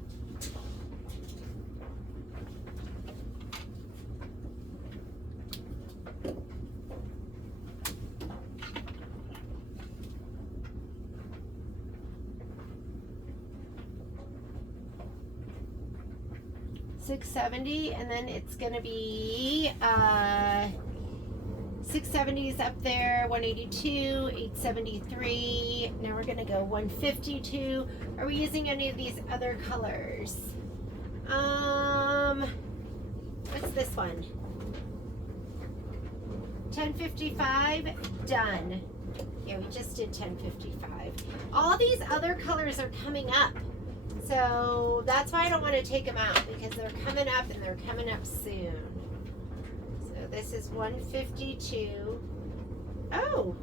$670, and then it's gonna be 670 is up there, 182, 873. Now we're gonna go 152. Are we using any of these other colors? What's this one? 1055. Done. Yeah, we just did 1055. All these other colors are coming up. So that's why I don't want to take them out, because they're coming up and they're coming up soon. So this is 152. Oh.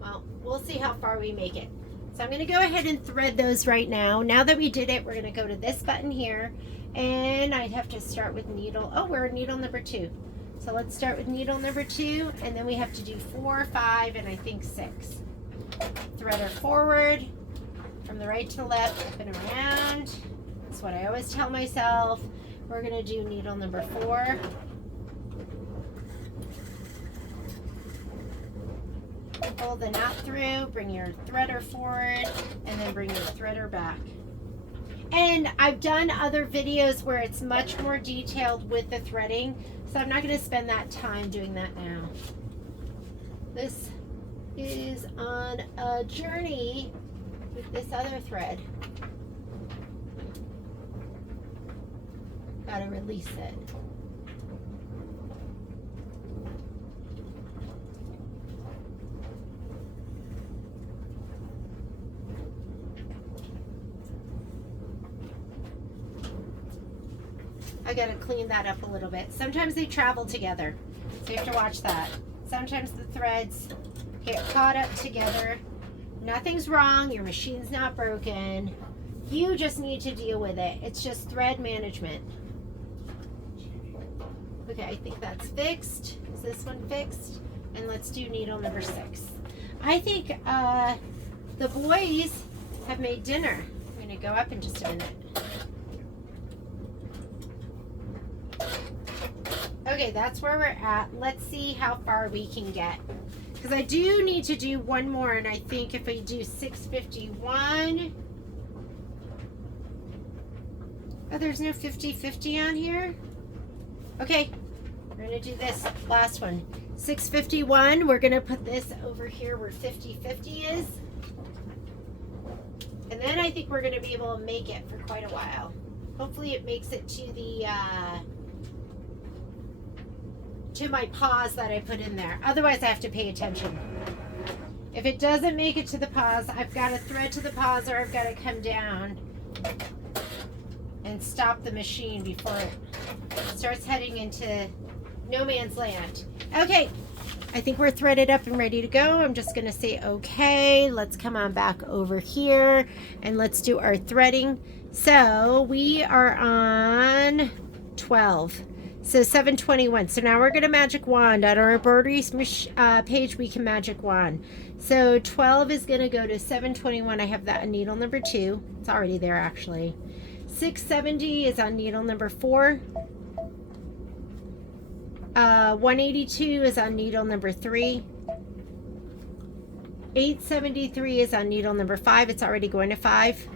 Well, we'll see how far we make it. So I'm going to go ahead and thread those right now. Now that we did it, we're going to go to this button here. And I'd have to start with needle. Oh, we're at needle number 2. So let's start with needle number 2. And then we have to do 4, 5, and I think 6. Thread her forward. From the right to the left, up and around. That's what I always tell myself. We're going to do needle number 4. Pull the knot through, bring your threader forward, and then bring your threader back. And I've done other videos where it's much more detailed with the threading, so I'm not going to spend that time doing that now. This is on a journey with this other thread. Gotta release it. I gotta clean that up a little bit. Sometimes they travel together, so you have to watch that. Sometimes the threads get caught up together. Nothing's wrong, your machine's not broken. You just need to deal with it. It's just thread management. Okay, I think that's fixed. Is this one fixed? And let's do needle number 6. I think the boys have made dinner. I'm gonna go up in just a minute. Okay, that's where we're at. Let's see how far we can get. Because I do need to do one more, and I think if I do 651... Oh, there's no 50-50 on here? Okay, we're going to do this last one. 651, we're going to put this over here where 50-50 is. And then I think we're going to be able to make it for quite a while. Hopefully it makes it to the... to my pause that I put in there. Otherwise I have to pay attention. If it doesn't make it to the pause, I've got to thread to the pause, or I've got to come down and stop the machine before it starts heading into no man's land. Okay, I think we're threaded up and ready to go. I'm just gonna say okay. Let's come on back over here and let's do our threading. So we are on 12. So 721. So now we're going to magic wand. On our embroidery page, we can magic wand. So 12 is going to go to 721. I have that on needle number 2. It's already there, actually. 670 is on needle number 4. 182 is on needle number 3. 873 is on needle number 5. It's already going to 5.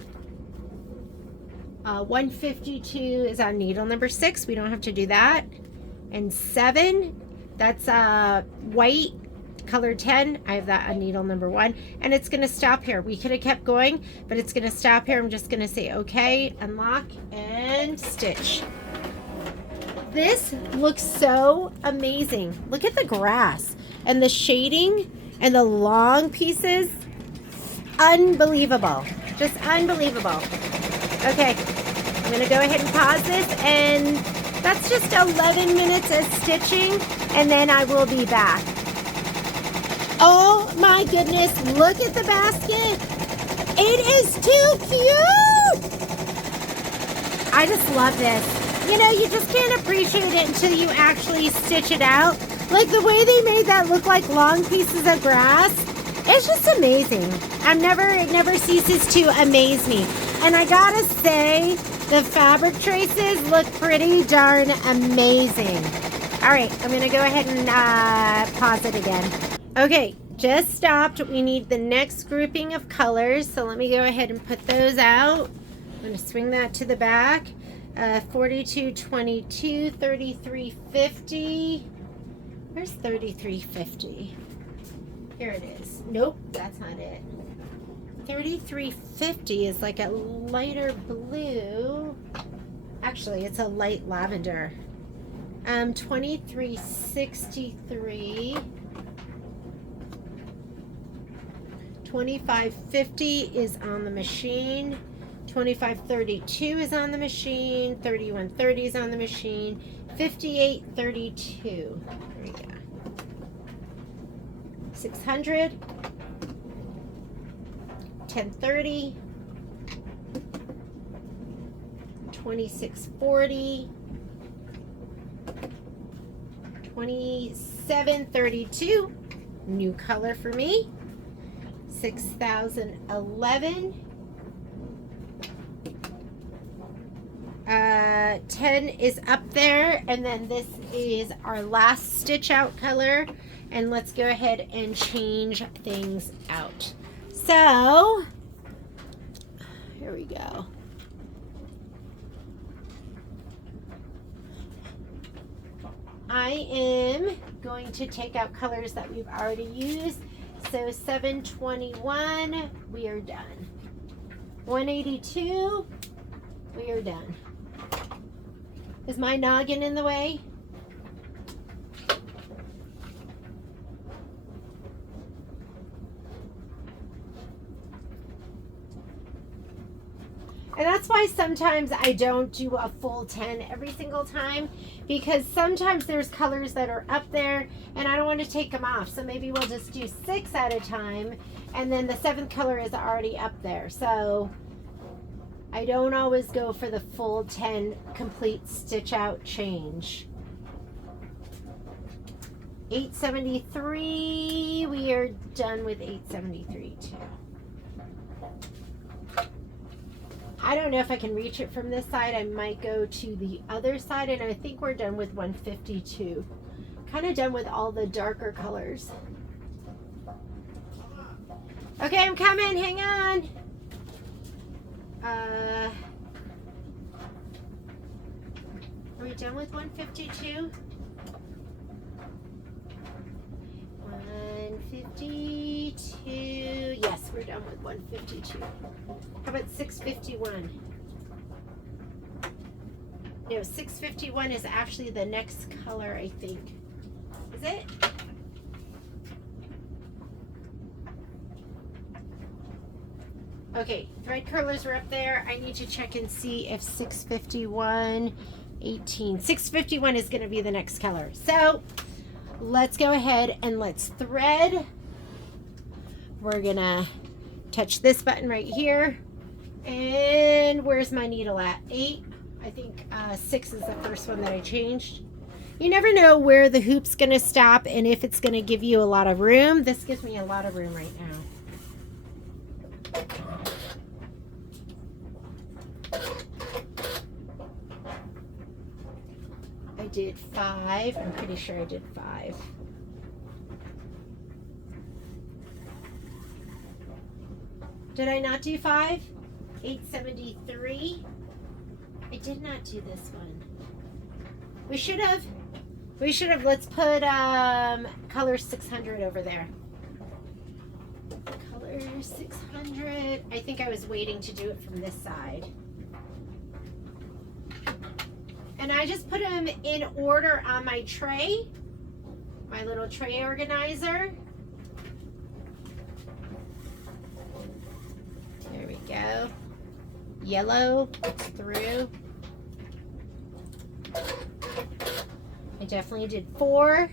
152 is on needle number 6. We don't have to do that. And 7, that's white, color 10. I have that on needle number 1. And it's going to stop here. We could have kept going, but it's going to stop here. I'm just going to say okay, unlock, and stitch. This looks so amazing. Look at the grass and the shading and the long pieces. Unbelievable. Just unbelievable. Okay, I'm going to go ahead and pause this, and that's just 11 minutes of stitching, and then I will be back. Oh my goodness, look at the basket. It is too cute. I just love this. You know, you just can't appreciate it until you actually stitch it out. Like the way they made that look like long pieces of grass. It's just amazing. It never ceases to amaze me. And I gotta say, the fabric traces look pretty darn amazing. All right, I'm gonna go ahead and pause it again. Okay, just stopped. We need the next grouping of colors. So let me go ahead and put those out. I'm gonna swing that to the back. 4222, 3350. Where's 3350? Here it is. Nope, that's not it. 3350 is like a lighter blue. Actually, it's a light lavender. 2363. 2550 is on the machine. 2532 is on the machine. 3130 is on the machine. 5832. There we go. 600. 1030. 2640. 2732. New color for me. 6011. 10 is up there, and then this is our last stitch out color, and let's go ahead and change things out. So here we go. I am going to take out colors that we've already used. So 721, we are done. 182. We are done. Is my noggin in the way? And that's why sometimes I don't do a full 10 every single time, because sometimes there's colors that are up there and I don't want to take them off. So maybe we'll just do 6 at a time, and then the 7th color is already up there. So I don't always go for the full 10 complete stitch out change. 873, we are done with 873 too. I don't know if I can reach it from this side. I might go to the other side, and I think we're done with 152. Kind of done with all the darker colors. Okay, I'm coming. Hang on. Are we done with 152? 152. Yes, we're done with 152. How about 651? No, 651 is actually the next color, I think. Is it? Okay, thread curlers were up there. I need to check and see if 651, 18. 651 is going to be the next color. So let's go ahead and let's thread. We're going to touch this button right here. And where's my needle at? 8. I think 6 is the first one that I changed. You never know where the hoop's going to stop and if it's going to give you a lot of room. This gives me a lot of room right now. I did 5. I'm pretty sure I did 5. Did I not do 5? 873. I did not do this one. We should have. Let's put color 600 over there. Color 600. I think I was waiting to do it from this side. And I just put them in order on my tray, my little tray organizer. There we go. Yellow through. I definitely did 4.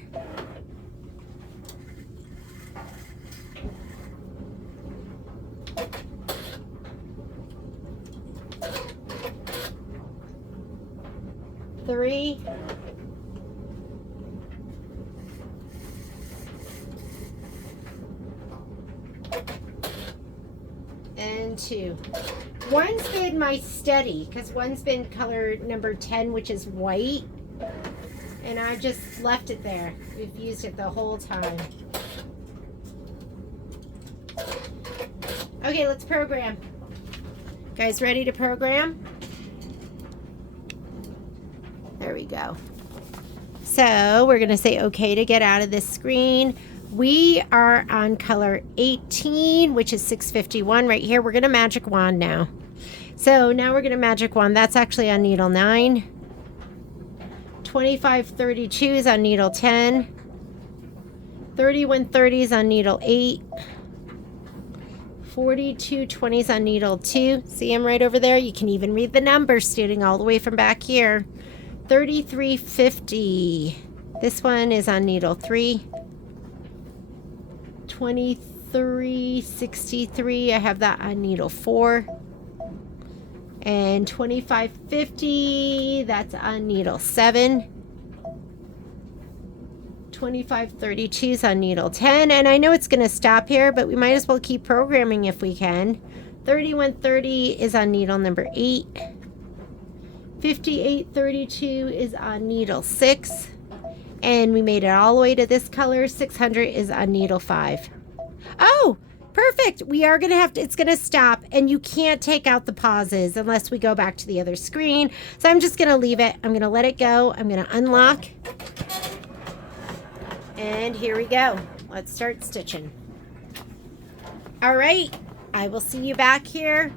Three. And 2. One's been my steady, because one's been color number 10, which is white. And I just left it there. We've used it the whole time. Okay, let's program. Guys, ready to program? There we go. So we're going to say okay to get out of this screen. We are on color 18, which is 651 right here. We're going to magic wand now. So now we're going to magic wand. That's actually on needle 9. 2532 is on needle 10. 3130 is on needle 8. 4220 is on needle 2. See them right over there? You can even read the numbers starting all the way from back here. 3350. This one is on needle 3. 2363, I have that on needle 4. And 2550, that's on needle 7. 2532 is on needle 10. And I know it's going to stop here, but we might as well keep programming if we can. 3130 is on needle number 8. 5832 is on needle 6. And we made it all the way to this color. 600 is on needle 5. Oh, perfect. We are going to have to, it's going to stop, and you can't take out the pauses unless we go back to the other screen. So I'm just going to leave it. I'm going to let it go. I'm going to unlock. And here we go. Let's start stitching. All right. I will see you back here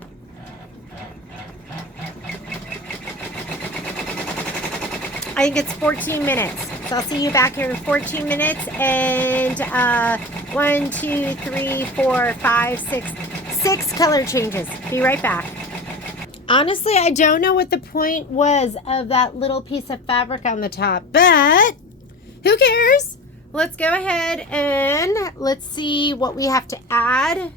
I think it's 14 minutes. So I'll see you back here in 14 minutes. And 1, 2, 3, 4, 5, 6, 6 color changes. Be right back. Honestly, I don't know what the point was of that little piece of fabric on the top, but who cares? Let's go ahead and let's see what we have to add.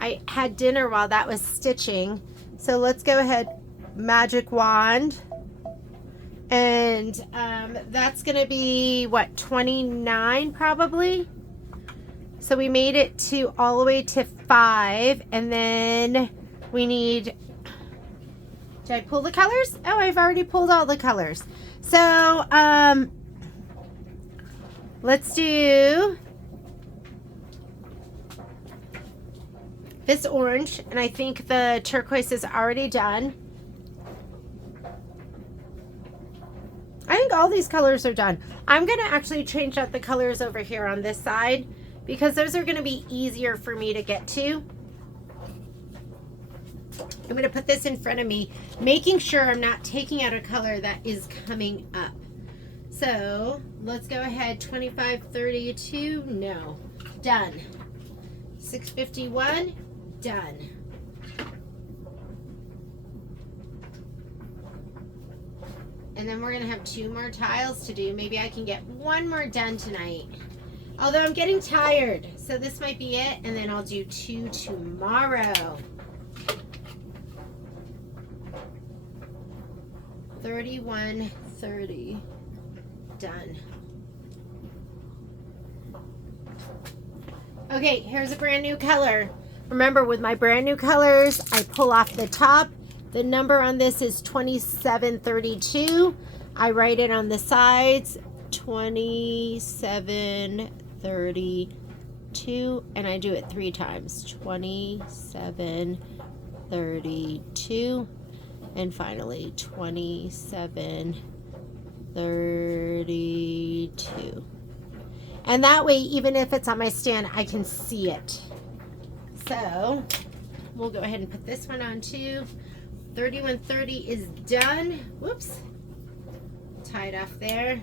I had dinner while that was stitching. So let's go ahead, magic wand. And that's gonna be what, 29 probably? So we made it to all the way to 5, and then we need, did I pull the colors? Oh, I've already pulled all the colors. So let's do this orange, and I think the turquoise is already done. I think all these colors are done. I'm gonna actually change out the colors over here on this side because those are gonna be easier for me to get to. I'm gonna put this in front of me, making sure I'm not taking out a color that is coming up. So let's go ahead, 2532, no, done. 651, done. And then we're gonna have 2 more tiles to do. Maybe I can get 1 more done tonight. Although I'm getting tired, so this might be it, and then I'll do 2 tomorrow. 3130, done. Okay, here's a brand new color. Remember, with my brand new colors, I pull off the top. The number on this is 2732. I write it on the sides, 2732, and I do it 3 times. 2732, and finally 2732. And that way, even if it's on my stand, I can see it. So we'll go ahead and put this one on too. 3130 is done. Whoops. Tie it off there.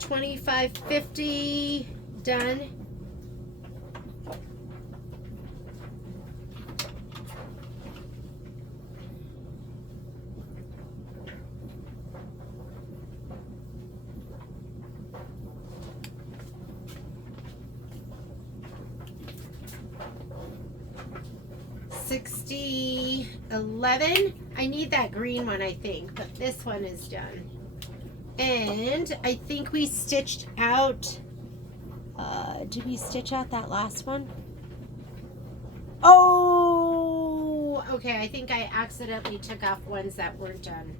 2550, done. $60.11. I need that green one, I think, but this one is done. And I think we stitched out, did we stitch out that last one? Oh, okay. I think I accidentally took off ones that weren't done.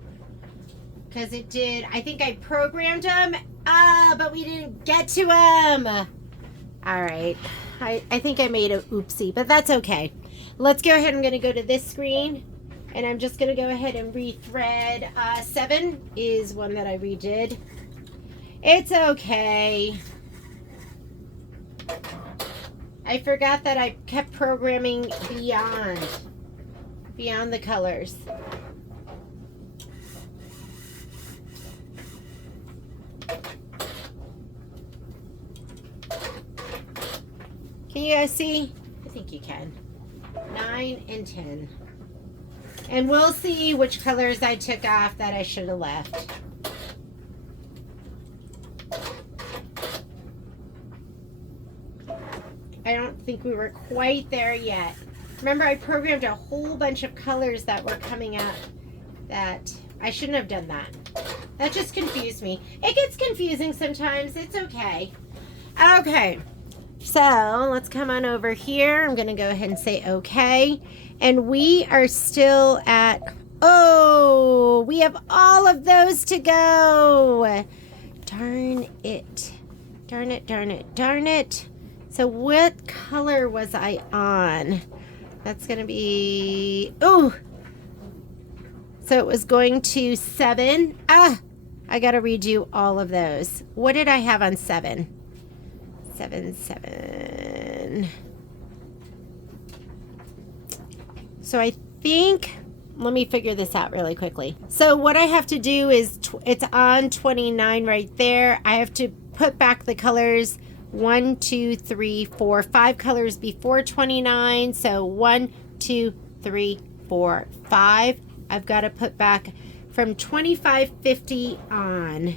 Because it did, I think I programmed them, but we didn't get to them. All right. I think I made a oopsie, but that's okay. Let's go ahead. I'm going to go to this screen, and I'm just going to go ahead and rethread. 7 is one that I redid. It's okay. I forgot that I kept programming beyond the colors. Can you guys see? I think you can. 9 and 10. And we'll see which colors I took off that I should have left. I don't think we were quite there yet. Remember, I programmed a whole bunch of colors that were coming up that I shouldn't have done that. That just confused me. It gets confusing sometimes. It's okay. Okay. So let's come on over here. I'm going to go ahead and say okay. And we are still at, oh, we have all of those to go. Darn it. Darn it, darn it, darn it. So what color was I on? That's going to be, oh. So it was going to 7. I got to redo all of those. What did I have on 7? 7, 7. So I think, let me figure this out really quickly. So what I have to do is, it's on 29 right there. I have to put back the colors 1, 2, 3, 4, 5 colors before 29. So 1, 2, 3, 4, 5. I've got to put back from 2550 on.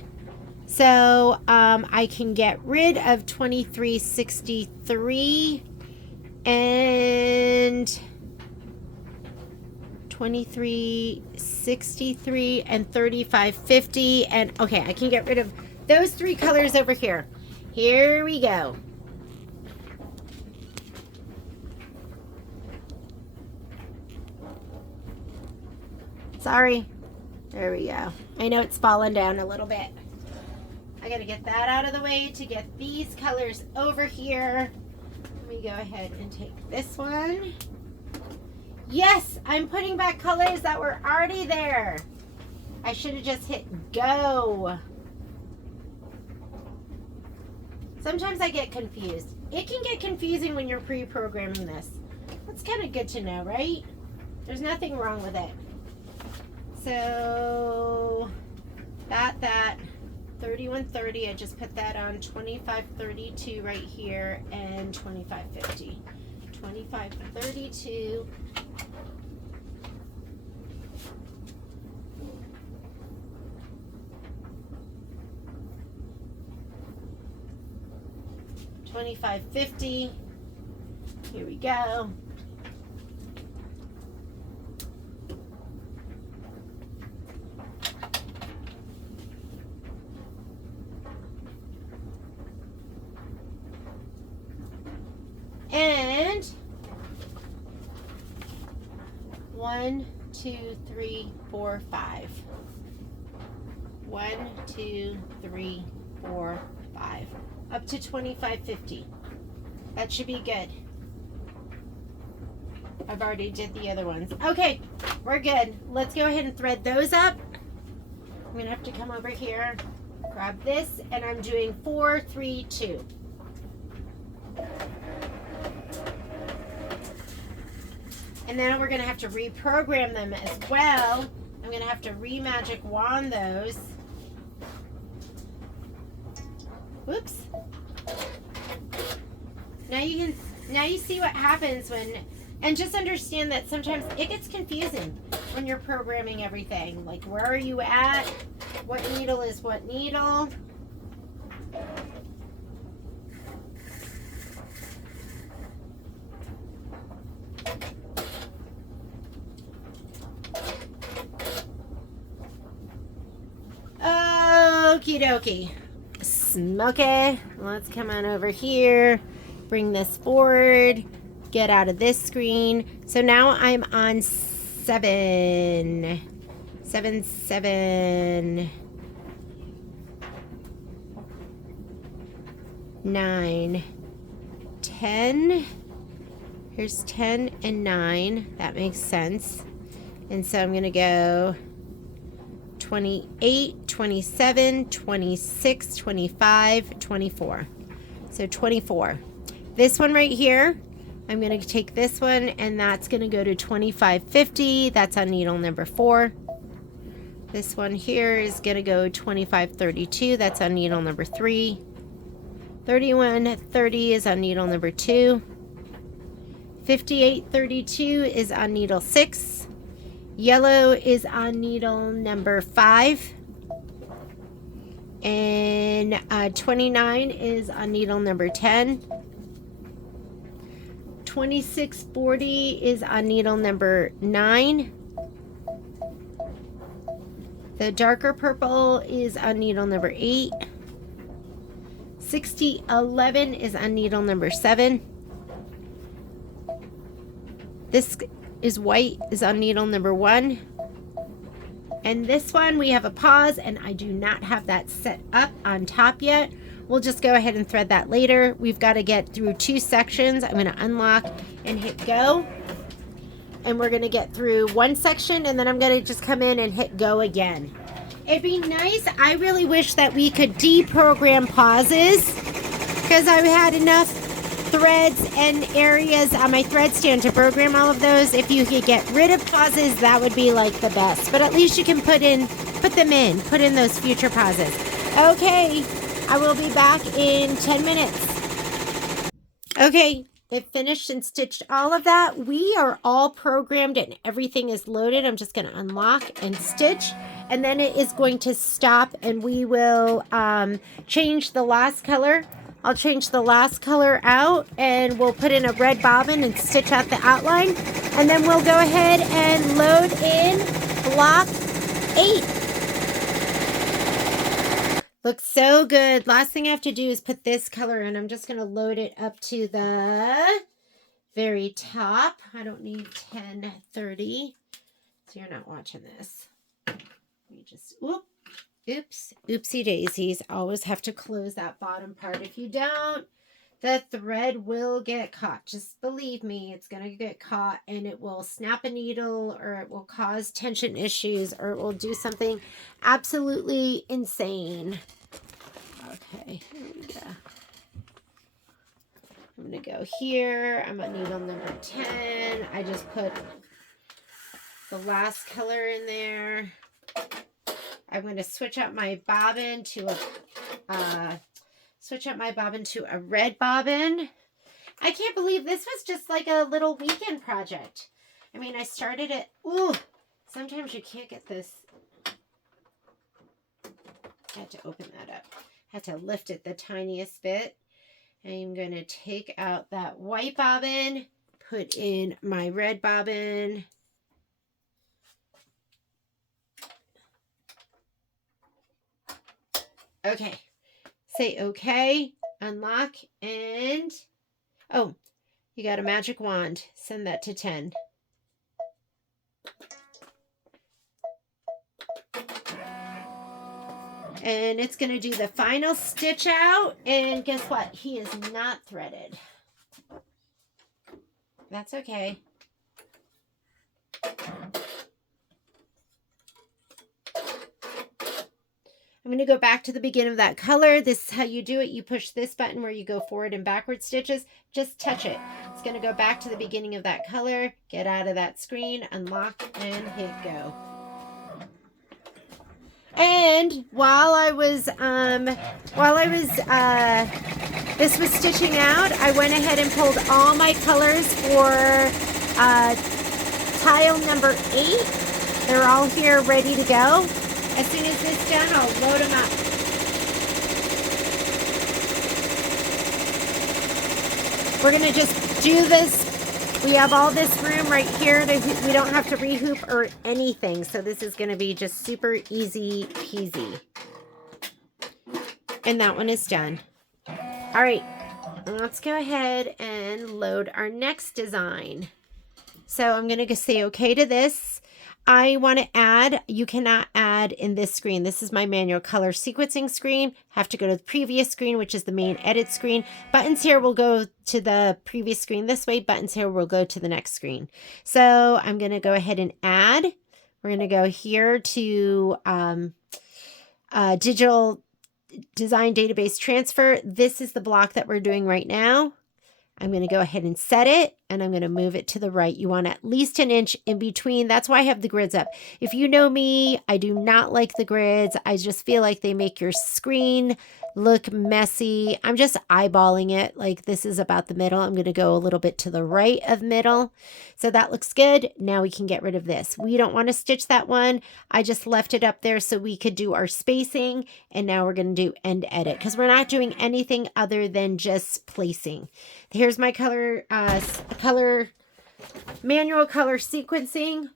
So I can get rid of 2363 and 2363 and 3550. And okay, I can get rid of those 3 colors over here. Here we go. Sorry. There we go. I know it's fallen down a little bit. I gotta get that out of the way to get these colors over here. Let me go ahead and take this one. Yes, I'm putting back colors that were already there. I should have just hit go. Sometimes I get confused. It can get confusing when you're pre-programming this. That's kind of good to know, right? There's nothing wrong with it. So that 3130, I just put that on 2532 right here and 2550. 2532. $25.50. Here we go. And 1, 2, 3, 4, 5. 1, 2, 3, 4, 5. Up to 25.50. That should be good. I've already did the other ones. Okay, we're good. Let's go ahead and thread those up. I'm gonna have to come over here, grab this, and I'm doing 4, 3, 2. And then we're gonna have to reprogram them as well. I'm gonna have to re-magic wand those. Whoops. Now you see what happens when, and just understand that sometimes it gets confusing when you're programming everything. Like, where are you at? What needle is what needle? Okie dokie. Smoky. Let's come on over here. Bring this forward. Get out of this screen. So now I'm on 7. 7, 7. 9. 10. Here's 10 and 9. That makes sense. And so I'm going to go 28, 27, 26, 25, 24. So 24. This one right here, I'm going to take this one and that's going to go to 25.50. That's on needle number 4. This one here is going to go 25.32. That's on needle number 3. 31.30 is on needle number 2. 58.32 is on needle 6. Yellow is on needle number 5. And 29 is on needle number 10. 2640 is on needle number 9. The darker purple is on needle number 8. 6011 is on needle number 7. This is white, is on needle number 1. And this one we have a pause, and I do not have that set up on top yet. We'll just go ahead and thread that later. We've got to get through 2 sections. I'm going to unlock and hit go. And we're going to get through 1 section, and then I'm going to just come in and hit go again. It'd be nice. I really wish that we could deprogram pauses, because I've had enough threads and areas on my thread stand to program all of those. If you could get rid of pauses, that would be like the best. But at least you can put in those future pauses. Okay, I will be back in 10 minutes. Okay, they've finished and stitched all of that. We are all programmed and everything is loaded. I'm just going to unlock and stitch, and then it is going to stop, and we will change the last color. I'll change the last color out, and we'll put in a red bobbin and stitch out the outline, and then we'll go ahead and load in block 8. Looks so good. Last thing I have to do is put this color in. I'm just going to load it up to the very top. I don't need 1030, so you're not watching this. You just, oops, oopsie daisies. Always have to close that bottom part. If you don't, the thread will get caught. Just believe me, it's going to get caught, and it will snap a needle, or it will cause tension issues, or it will do something absolutely insane. Okay, here we go. I'm going to go here. I'm on needle number 10. I just put the last color in there. I'm going to switch out my bobbin to a red bobbin. I can't believe this was just like a little weekend project. I mean, I started it. Ooh, sometimes you can't get this. I had to open that up. I had to lift it the tiniest bit. I'm going to take out that white bobbin, put in my red bobbin. Okay. Say okay, unlock, and oh, you got a magic wand. Send that to 10. And it's going to do the final stitch out. And guess what? He is not threaded. That's okay. I'm going to go back to the beginning of that color. This is how you do it. You push this button where you go forward and backward stitches. Just touch it. It's going to go back to the beginning of that color. Get out of that screen, unlock, and hit go. And while I was this was stitching out, I went ahead and pulled all my colors for tile number 8. They're all here ready to go. As soon as this is done, I'll load them up. We're going to just do this. We have all this room right here. We don't have to rehoop or anything. So this is going to be just super easy peasy. And that one is done. All right. Let's go ahead and load our next design. So I'm going to say okay to this. I want to add, you cannot add in this screen. This is my manual color sequencing screen. Have to go to the previous screen, which is the main edit screen. Buttons here will go to the previous screen this way. Buttons here will go to the next screen. So I'm going to go ahead and add. We're going to go here to digital design database transfer. This is the block that we're doing right now. I'm going to go ahead and set it, and I'm going to move it to the right. You want at least an inch in between. That's why I have the grids up. If you know me, I do not like the grids. I just feel like they make your screen look messy. I'm just eyeballing it. Like this is about the middle. I'm going to go a little bit to the right of middle. So that looks good. Now we can get rid of this. We don't want to stitch that one. I just left it up there so we could do our spacing. And now we're going to do end edit because we're not doing anything other than just placing. Here's my manual color sequencing.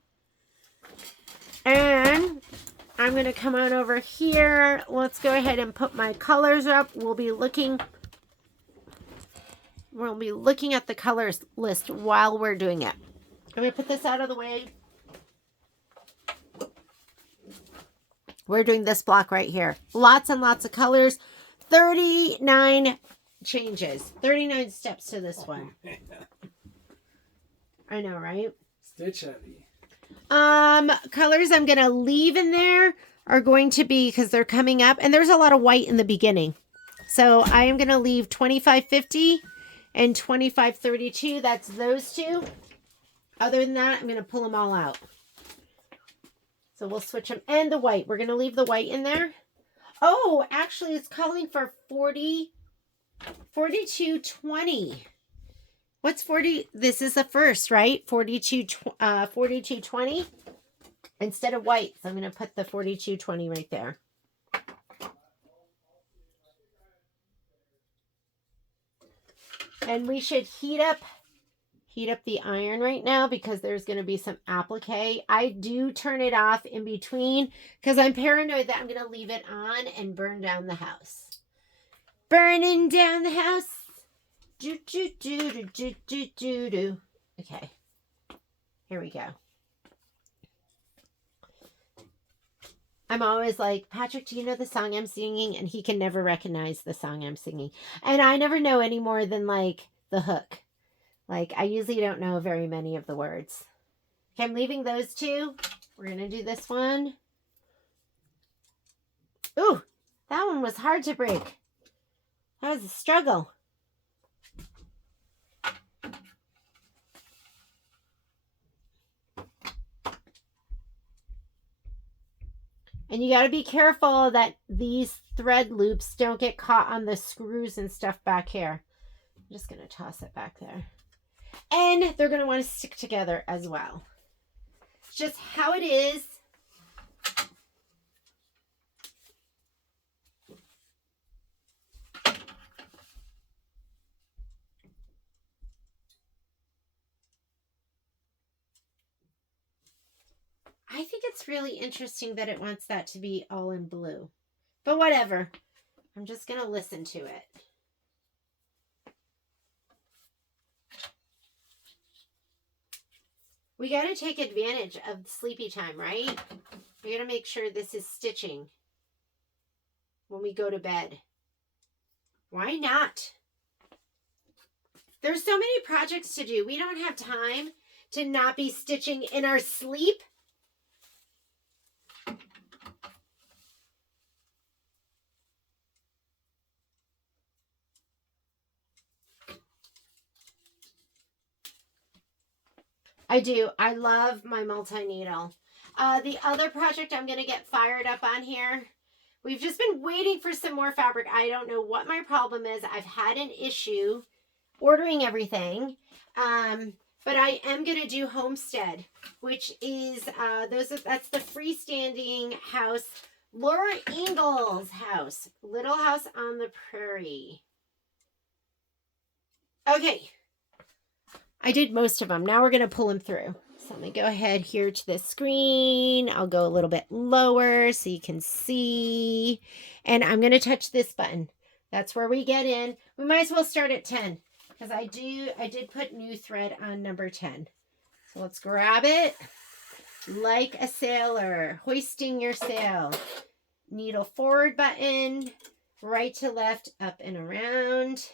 And I'm going to come on over here. Let's go ahead and put my colors up. We'll be looking at the colors list while we're doing it. I'm going to put this out of the way. We're doing this block right here. Lots and lots of colors. 39 changes. 39 steps to this one. I know, right? Stitch heavy. Colors I'm going to leave in there are going to be, because they're coming up, and there's a lot of white in the beginning. So I am going to leave 2550 and 2532. That's those two. Other than that, I'm going to pull them all out. So we'll switch them. And the white. We're going to leave the white in there. Oh, actually, it's calling for 4220. What's 40? This is the first, right? 4220 instead of white. So I'm going to put the 4220 right there. And we should heat up the iron right now because there's going to be some applique. I do turn it off in between because I'm paranoid that I'm going to leave it on and burn down the house. Burning down the house. Do, do, do, do, do, do, do, do. Okay. Here we go. I'm always like, Patrick, do you know the song I'm singing? And he can never recognize the song I'm singing. And I never know any more than like the hook. Like, I usually don't know very many of the words. Okay, I'm leaving those two. We're going to do this one. Ooh, that one was hard to break. That was a struggle. And you got to be careful that these thread loops don't get caught on the screws and stuff back here. I'm just going to toss it back there. And they're going to want to stick together as well. It's just how it is. I think it's really interesting that it wants that to be all in blue. But whatever. I'm just going to listen to it. We got to take advantage of sleepy time, right? We got to make sure this is stitching when we go to bed. Why not? There's so many projects to do. We don't have time to not be stitching in our sleep. I do. I love my multi-needle. The other project I'm going to get fired up on here. We've just been waiting for some more fabric. I don't know what my problem is. I've had an issue ordering everything. But I am going to do Homestead, which is, that's the freestanding house. Laura Ingalls house. Little House on the Prairie. Okay. I did most of them. Now we're going to pull them through. So let me go ahead here to the screen. I'll go a little bit lower so you can see. And I'm going to touch this button. That's where we get in. We might as well start at 10 because I did put new thread on number 10. So let's grab it like a sailor, hoisting your sail. Needle forward button, right to left, up and around,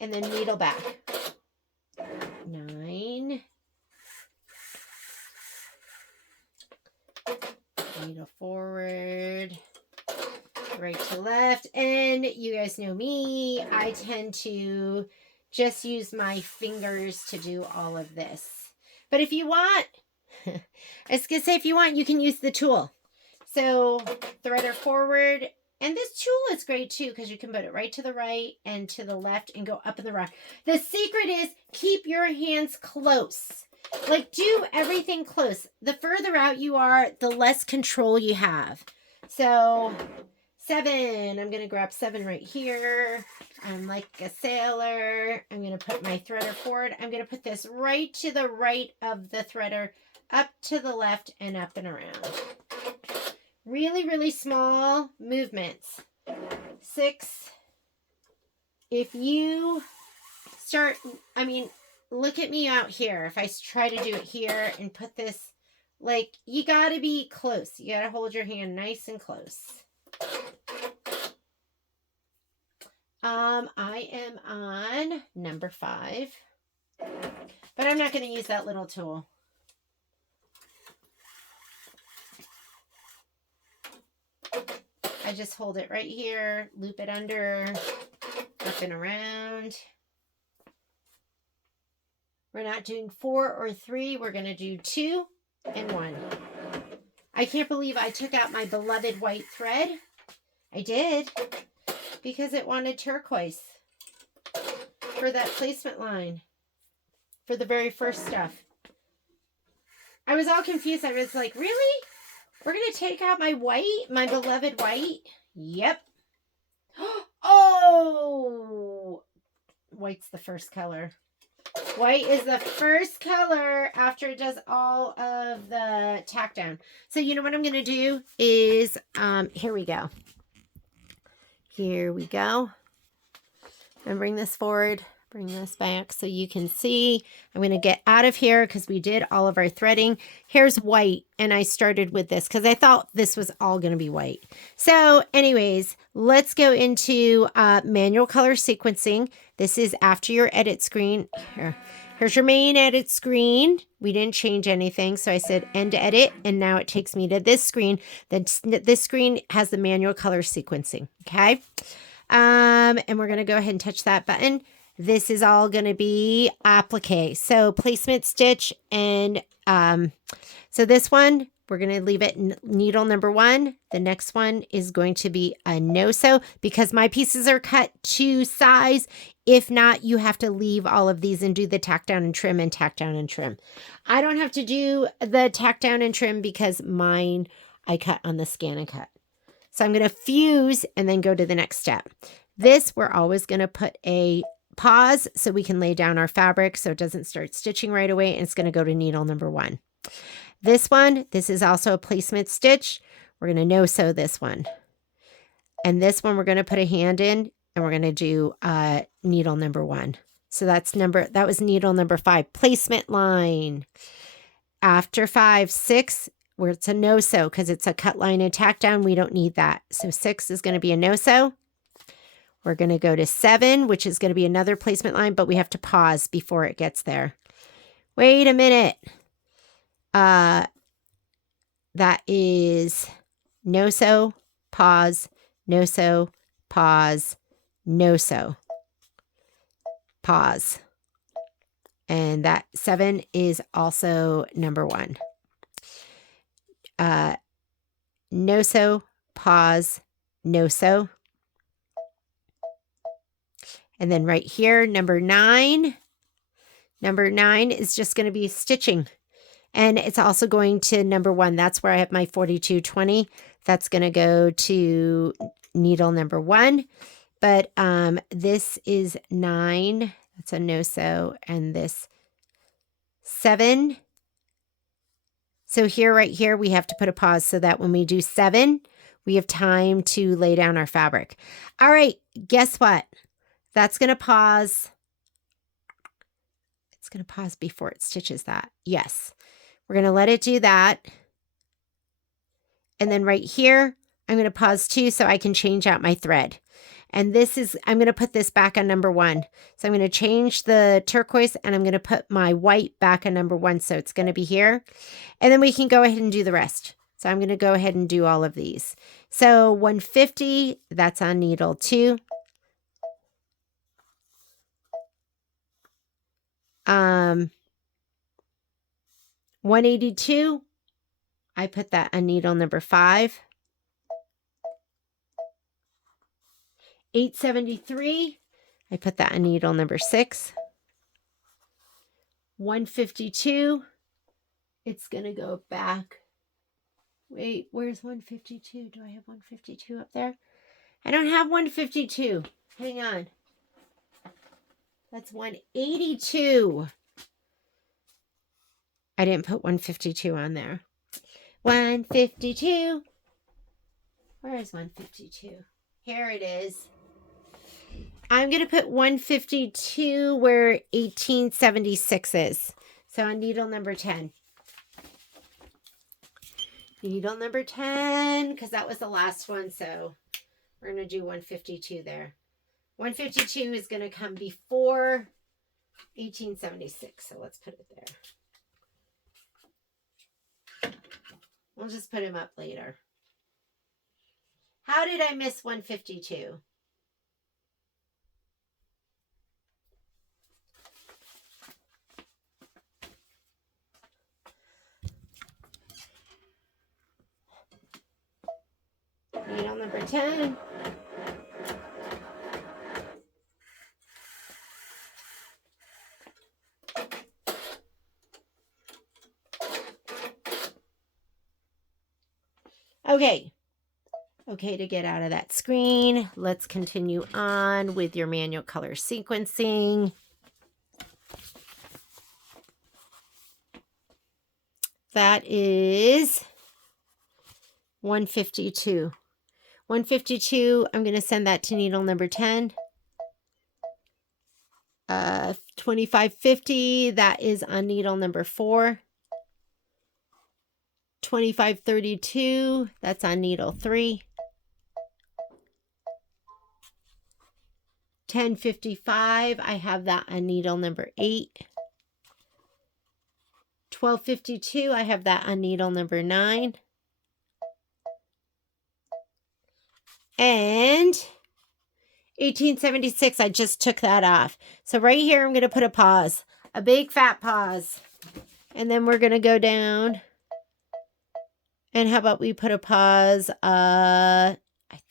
and then needle back. 9, needle forward, right to left, and you guys know me, I tend to just use my fingers to do all of this. But if you want, I was gonna say, if you want, you can use the tool. So threader forward. And this tool is great too because you can put it right to the right and to the left and go up in the rock. The secret is keep your hands close. Like do everything close. The further out you are, the less control you have. So 7, I'm going to grab 7 right here. I'm like a sailor. I'm going to put my threader forward. I'm going to put this right to the right of the threader, up to the left and up and around. Really, really small movements. 6. If you start, I mean, look at me out here. If I try to do it here and put this, like, you got to be close. You got to hold your hand nice and close. I am on number 5, but I'm not going to use that little tool. I just hold it right here, loop it under, up and around. We're not doing 4 or 3. We're going to do 2 and 1. I can't believe I took out my beloved white thread. I did, because it wanted turquoise for that placement line for the very first stuff. I was all confused. I was like, really? We're going to take out my white, my beloved white? Yep. Oh, white's the first color. White is the first color after it does all of the tack down. So you know what I'm going to do is, here we go. Here we go. And bring this forward, bring this back so you can see. I'm going to get out of here because we did all of our threading. Here's white, and I started with this because I thought this was all going to be white. So anyways, let's go into manual color sequencing. This is after your edit screen. Here's your main edit screen. We didn't change anything, so I said end edit, and now it takes me to this screen. This screen has the manual color sequencing, okay? And we're going to go ahead and touch that button. This is all going to be applique. So placement stitch, and so this one, we're going to leave it needle number 1. The next one is going to be a no-sew because my pieces are cut to size. If not, you have to leave all of these and do the tack down and trim and tack down and trim. I don't have to do the tack down and trim because mine I cut on the scan and cut. So I'm going to fuse and then go to the next step. This, we're always going to put a pause so we can lay down our fabric so it doesn't start stitching right away, and it's going to go to needle number 1. This one, this is also a placement stitch. We're going to no-sew this one. And this one, we're going to put a hand in, and we're going to do needle number 1. So that was needle number 5, placement line. After 5, 6, where it's a no-sew because it's a cut line and tack down, we don't need that. So 6 is going to be a no-sew. We're going to go to 7, which is going to be another placement line, but we have to pause before it gets there. Wait a minute. That is no-sew, pause, no-sew, pause, no-sew, pause. And that 7 is also number 1. No-sew, pause, no-sew. And then right here, number 9. Number 9 is just going to be stitching. And it's also going to number 1. That's where I have my 4220. That's going to go to needle number 1. But this is 9. That's a no-sew. And this 7. So here, right here, we have to put a pause so that when we do 7, we have time to lay down our fabric. All right, guess what? That's going to pause. It's going to pause before it stitches that. Yes. We're going to let it do that. And then right here, I'm going to pause too so I can change out my thread. And this is, I'm going to put this back on number 1. So I'm going to change the turquoise and I'm going to put my white back on number 1. So it's going to be here. And then we can go ahead and do the rest. So I'm going to go ahead and do all of these. So 150, that's on needle 2. 182, I put that on needle number 5. 873, I put that on needle number 6. 152, it's going to go back. Wait, where's 152? Do I have 152 up there? I don't have 152. Hang on. That's 182. I didn't put 152 on there. 152. Where is 152? Here it is. I'm going to put 152 where 1876 is. So on needle number 10. Needle number 10, because that was the last one. So we're going to do 152 there. 152 is going to come before 1876. So let's put it there. We'll just put him up later. How did I miss 152? number 10. Okay. Okay, to get out of that screen, let's continue on with your manual color sequencing. That is 152. 152, I'm going to send that to needle number 10. 2550, that is on needle number 4. 2532, that's on needle 3. 1055, I have that on needle number 8. 1252, I have that on needle number 9. And 1876, I just took that off. So right here, I'm going to put a pause, a big fat pause. And then we're going to go down. And how about we put a pause, I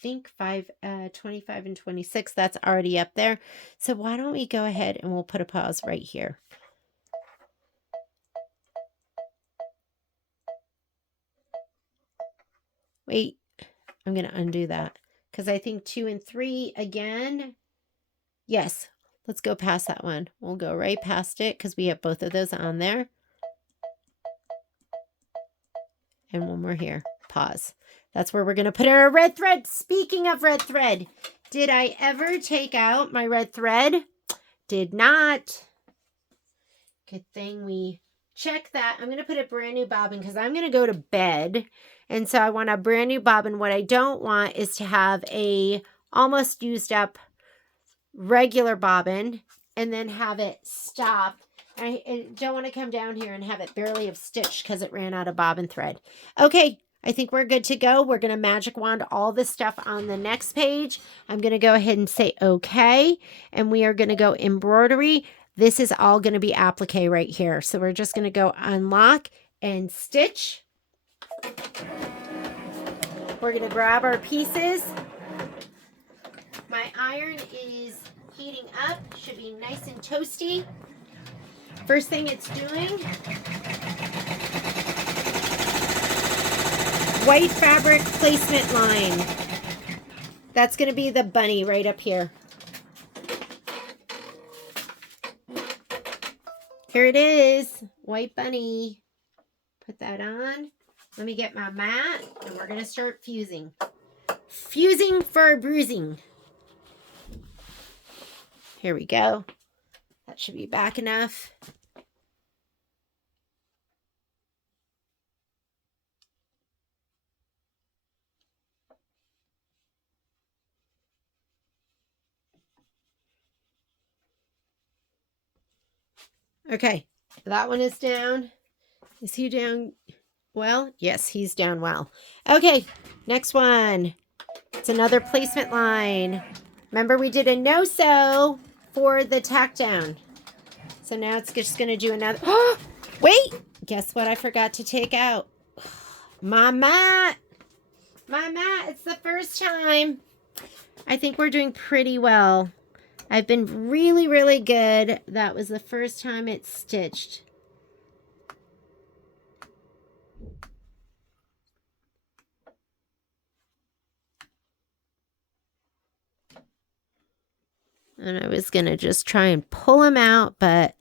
think 25 and 26, that's already up there. So why don't we go ahead and we'll put a pause right here. Wait, I'm going to undo that because I think 2 and 3 again. Yes, let's go past that one. We'll go right past it because we have both of those on there. And one more here. Pause. That's where we're going to put our red thread. Speaking of red thread, did I ever take out my red thread? Did not. Good thing we checked that. I'm going to put a brand new bobbin because I'm going to go to bed. And so I want a brand new bobbin. What I don't want is to have a almost used up regular bobbin and then have it stop. I don't want to come down here and have it barely have stitched because it ran out of bobbin thread. Okay, I think we're good to go. We're going to magic wand all this stuff on the next page. I'm going to go ahead and say okay. And we are going to go embroidery. This is all going to be applique right here. So we're just going to go unlock and stitch. We're going to grab our pieces. My iron is heating up. Should be nice and toasty. First thing it's doing, white fabric placement line. That's going to be the bunny right up here. Here it is, white bunny. Put that on. Let me get my mat and we're going to start fusing. Fusing for bruising. Here we go. That should be back enough. Okay, that one is down. Is he down well? Yes, he's down well. Okay, next one. It's another placement line. Remember we did a no-sew for the tack down. So now it's just going to do another. Oh, wait, guess what I forgot to take out? My mat. My mat. It's the first time. I think we're doing pretty well. I've been really, really good. That was the first time it's stitched. And I was going to just try and pull him out, but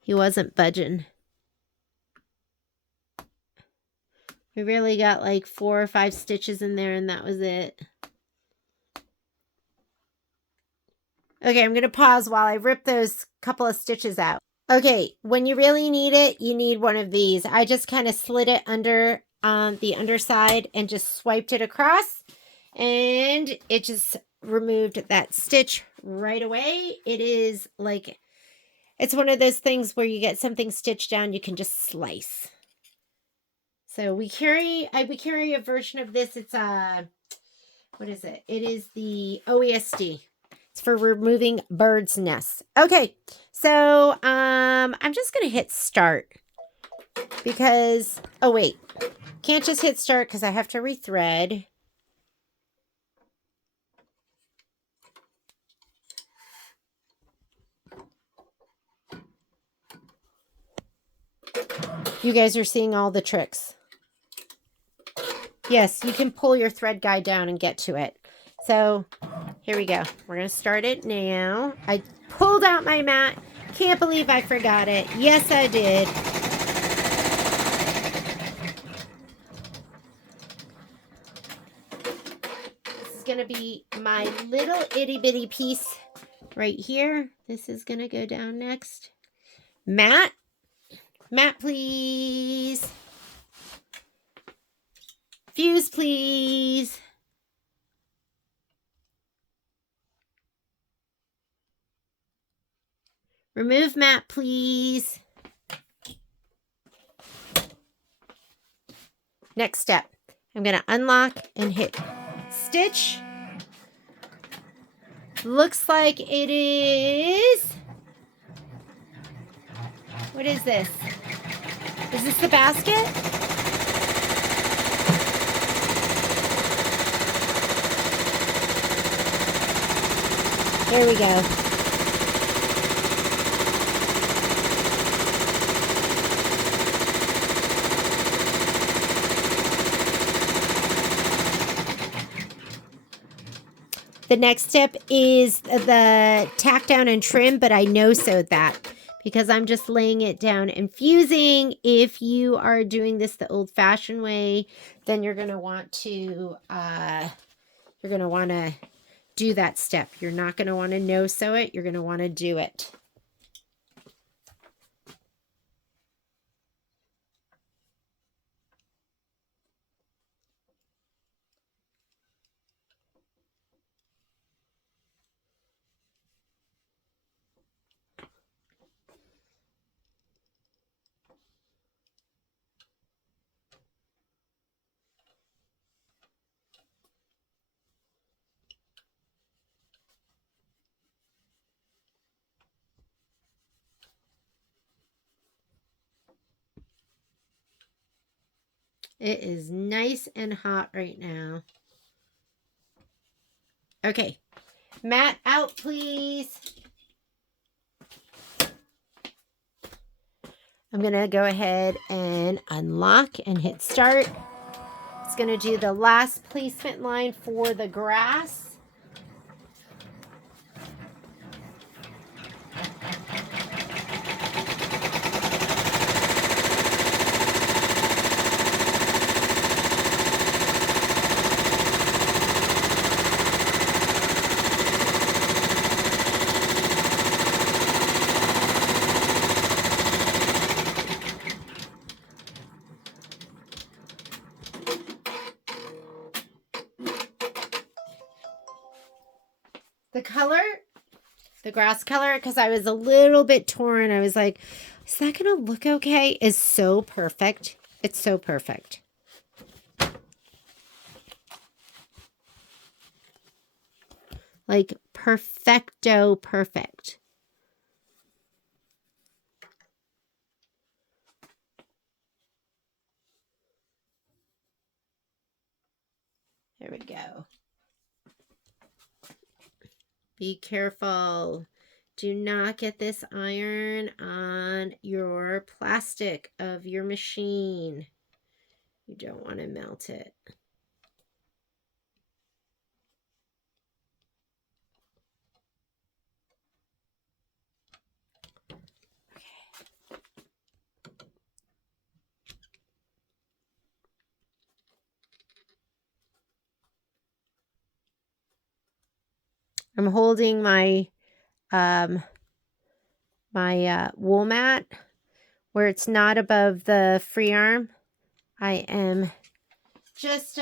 he wasn't budging. We really got like 4 or 5 stitches in there, and that was it. Okay, I'm going to pause while I rip those couple of stitches out. Okay, when you really need it, you need one of these. I just kind of slid it under the underside and just swiped it across. And it just removed that stitch right away. It is like, it's one of those things where you get something stitched down, you can just slice. So we carry a version of this. It's what is it? It is the OESD. It's for removing birds' nests. Okay, so I'm just gonna hit start because, oh wait, can't just hit start because I have to rethread. You guys are seeing all the tricks. Yes, you can pull your thread guide down and get to it. So here we go. We're going to start it now. I pulled out my mat. Can't believe I forgot it. Yes, I did. This is going to be my little itty bitty piece right here. This is going to go down next. Mat, please. Fuse, please. Remove mat, please. Next step, I'm going to unlock and hit stitch. Looks like it is... What is this? Is this the basket? There we go. The next step is the tack down and trim, but I no-sewed that because I'm just laying it down and fusing. If you are doing this the old-fashioned way, then you're going to want to do that step. You're not going to want to no-sew it. You're going to want to do it. It is nice and hot right now. Okay, mat out, please. I'm going to go ahead and unlock and hit start. It's going to do the last placement line for the grass. The color, the grass color, because I was a little bit torn. I was like, is that going to look okay? Is so perfect. It's so perfect. Like perfecto perfect. There we go. Be careful. Do not get this iron on your plastic of your machine. You don't want to melt it. Okay. I'm holding my wool mat where it's not above the free arm. I am just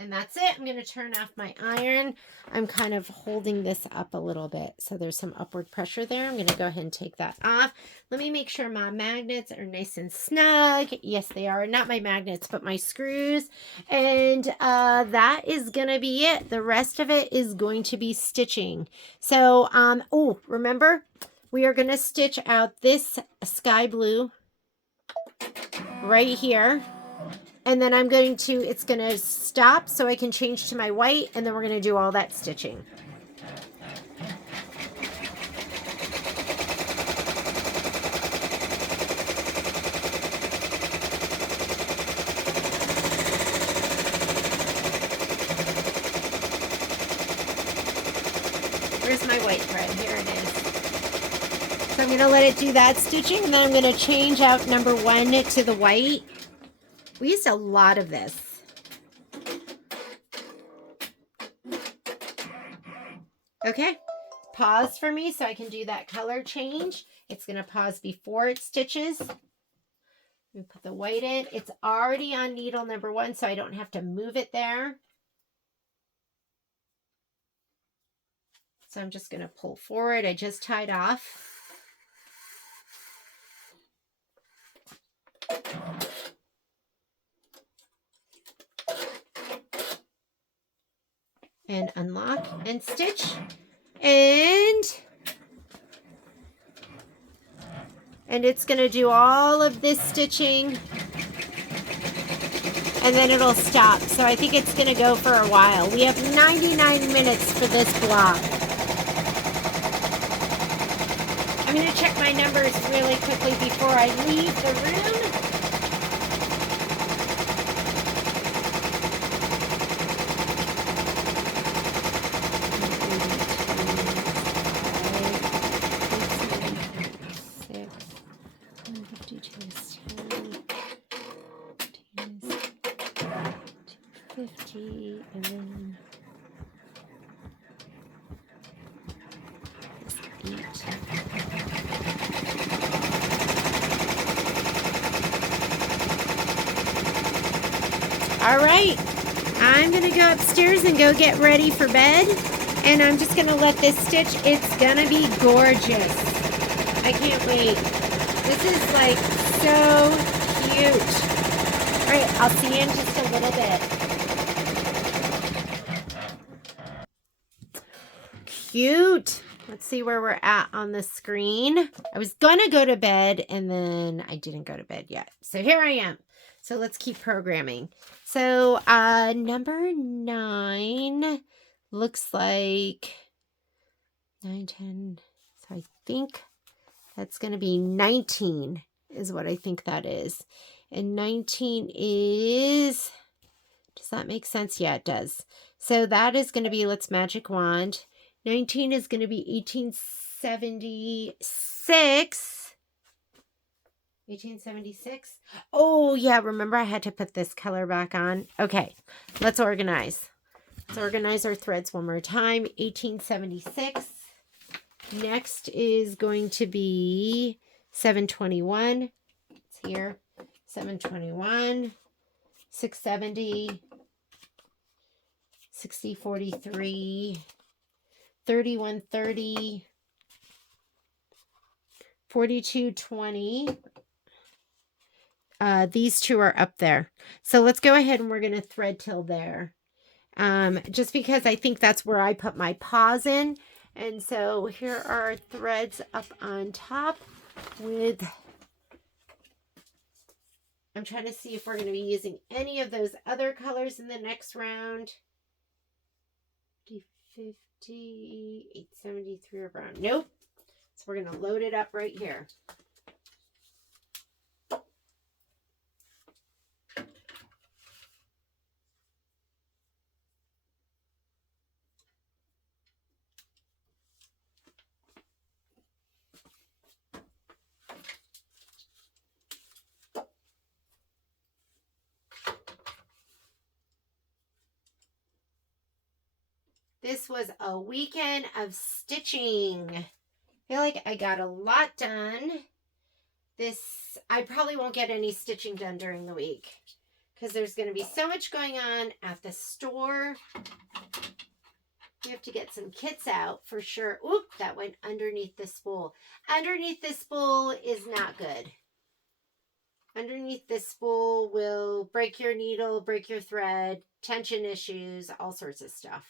and that's it. I'm going to turn off my iron. I'm kind of holding this up a little bit, so there's some upward pressure there. I'm going to go ahead and take that off. Let me make sure my magnets are nice and snug. Yes, they are. Not my magnets, but my screws. And that is going to be it. The rest of it is going to be stitching. So, oh, remember, we are going to stitch out this sky blue right here. And then I'm going to, it's going to stop so I can change to my white, and then we're going to do all that stitching. going to let it do that stitching, and then I'm going to change out number 1 to the white. We used a lot of this. Okay, pause for me so I can do that color change. It's going to pause before it stitches. We put the white in. It's already on needle number 1, so I don't have to move it there. So I'm just going to pull forward. I just tied off. And unlock and stitch. And it's going to do all of this stitching. And then it'll stop. So I think it's going to go for a while. We have 99 minutes for this block. I'm going to check my numbers really quickly before I leave the room. And then all right, I'm gonna go upstairs and go get ready for bed, and I'm just gonna let this stitch. It's gonna be gorgeous. I can't wait. This is like so cute. All right, I'll see you in just a little bit. Cute. Let's see where we're at on the screen. I was gonna go to bed and then I didn't go to bed yet. So here I am. So let's keep programming. So number 9 looks like 9, 10. So I think that's gonna be 19 is what I think that is. And 19 is, does that make sense? Yeah, it does. So that is gonna be, let's magic wand. 19 is going to be 1876. 1876. Oh, yeah. Remember, I had to put this color back on. Okay. Let's organize. Let's organize our threads one more time. 1876. Next is going to be 721. It's here. 721. 670. 6043. 3130, 4220. These two are up there. So let's go ahead and we're going to thread till there. Just because I think that's where I put my pause in. And so here are our threads up on top with, I'm trying to see if we're going to be using any of those other colors in the next round. 50. 873 or brown. Nope. So we're going to load it up right here. This was a weekend of stitching. I feel like I got a lot done. I probably won't get any stitching done during the week because there's going to be so much going on at the store. We have to get some kits out for sure. Oop, that went underneath this spool. Underneath this spool is not good. Underneath this spool will break your needle, break your thread, tension issues, all sorts of stuff.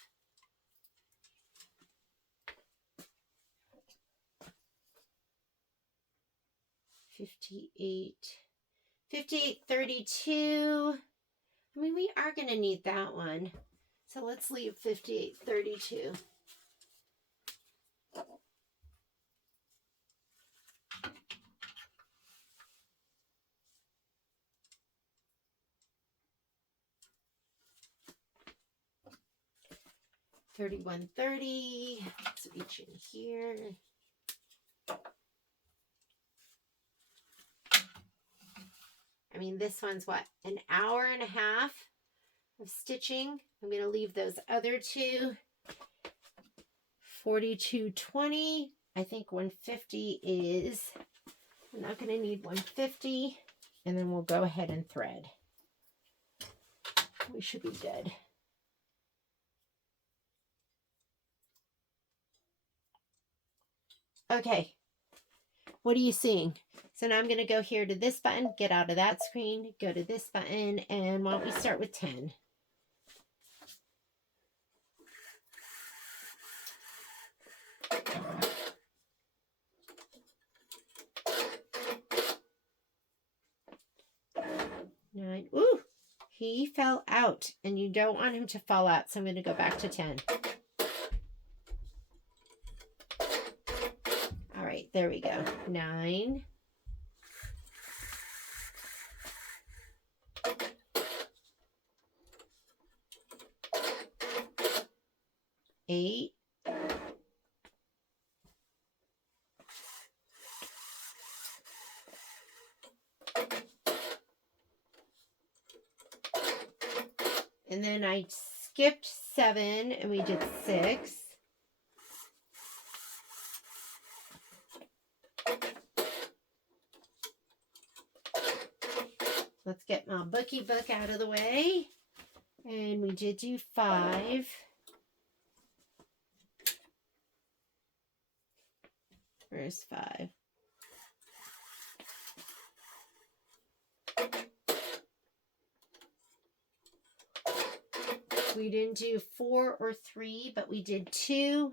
$58.32. I mean, we are going to need that one. So let's leave $58.32. $31.30. Let's reach in here. mean, this one's what, an hour and a half of stitching. I'm going to leave those other two. 42.20. I think 150 is, I'm not going to need 150. And then we'll go ahead and thread. We should be good. Okay. What are you seeing? So now I'm going to go here to this button, get out of that screen, go to this button, and why don't we start with 10? Nine. Ooh, he fell out, and you don't want him to fall out, so I'm going to go back to 10. All right, there we go. 9. 8. 7. And then I skipped 7 and we did 6. Let's get my bookie book out of the way. And we did do 5. Where's 5? We didn't do 4 or 3, but we did 2.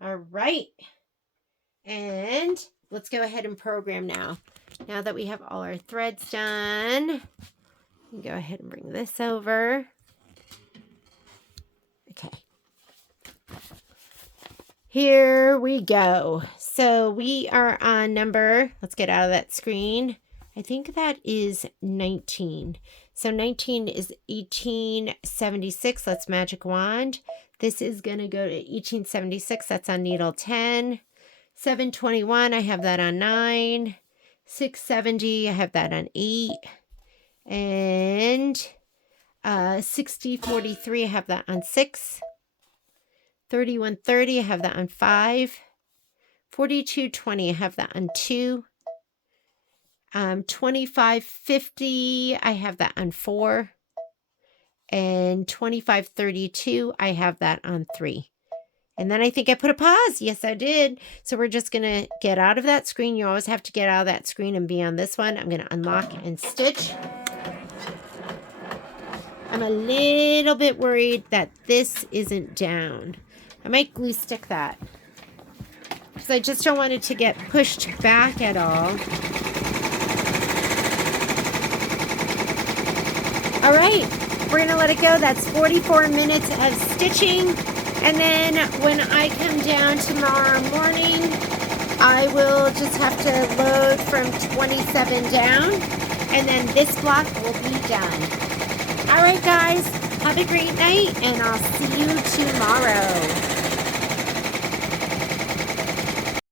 All right. And let's go ahead and program now. Now that we have all our threads done, go ahead and bring this over. Okay. Here we go. So we are on number, let's get out of that screen. I think that is 19. So 19 is 1876. Let's magic wand. This is going to go to 1876. That's on needle 10. 721, I have that on 9. 670, I have that on 8. And 6043, I have that on 6. 3130, I have that on 5. 4220, I have that on 2. 2550, I have that on 4. And 2532, I have that on 3. And then I think I put a pause. Yes, I did. So we're just going to get out of that screen. You always have to get out of that screen and be on this one. I'm going to unlock and stitch. I'm a little bit worried that this isn't down. I might glue stick that, because I just don't want it to get pushed back at all. All right, we're going to let it go. That's 44 minutes of stitching. And then when I come down tomorrow morning, I will just have to load from 27 down. And then this block will be done. All right, guys, have a great night, and I'll see you tomorrow.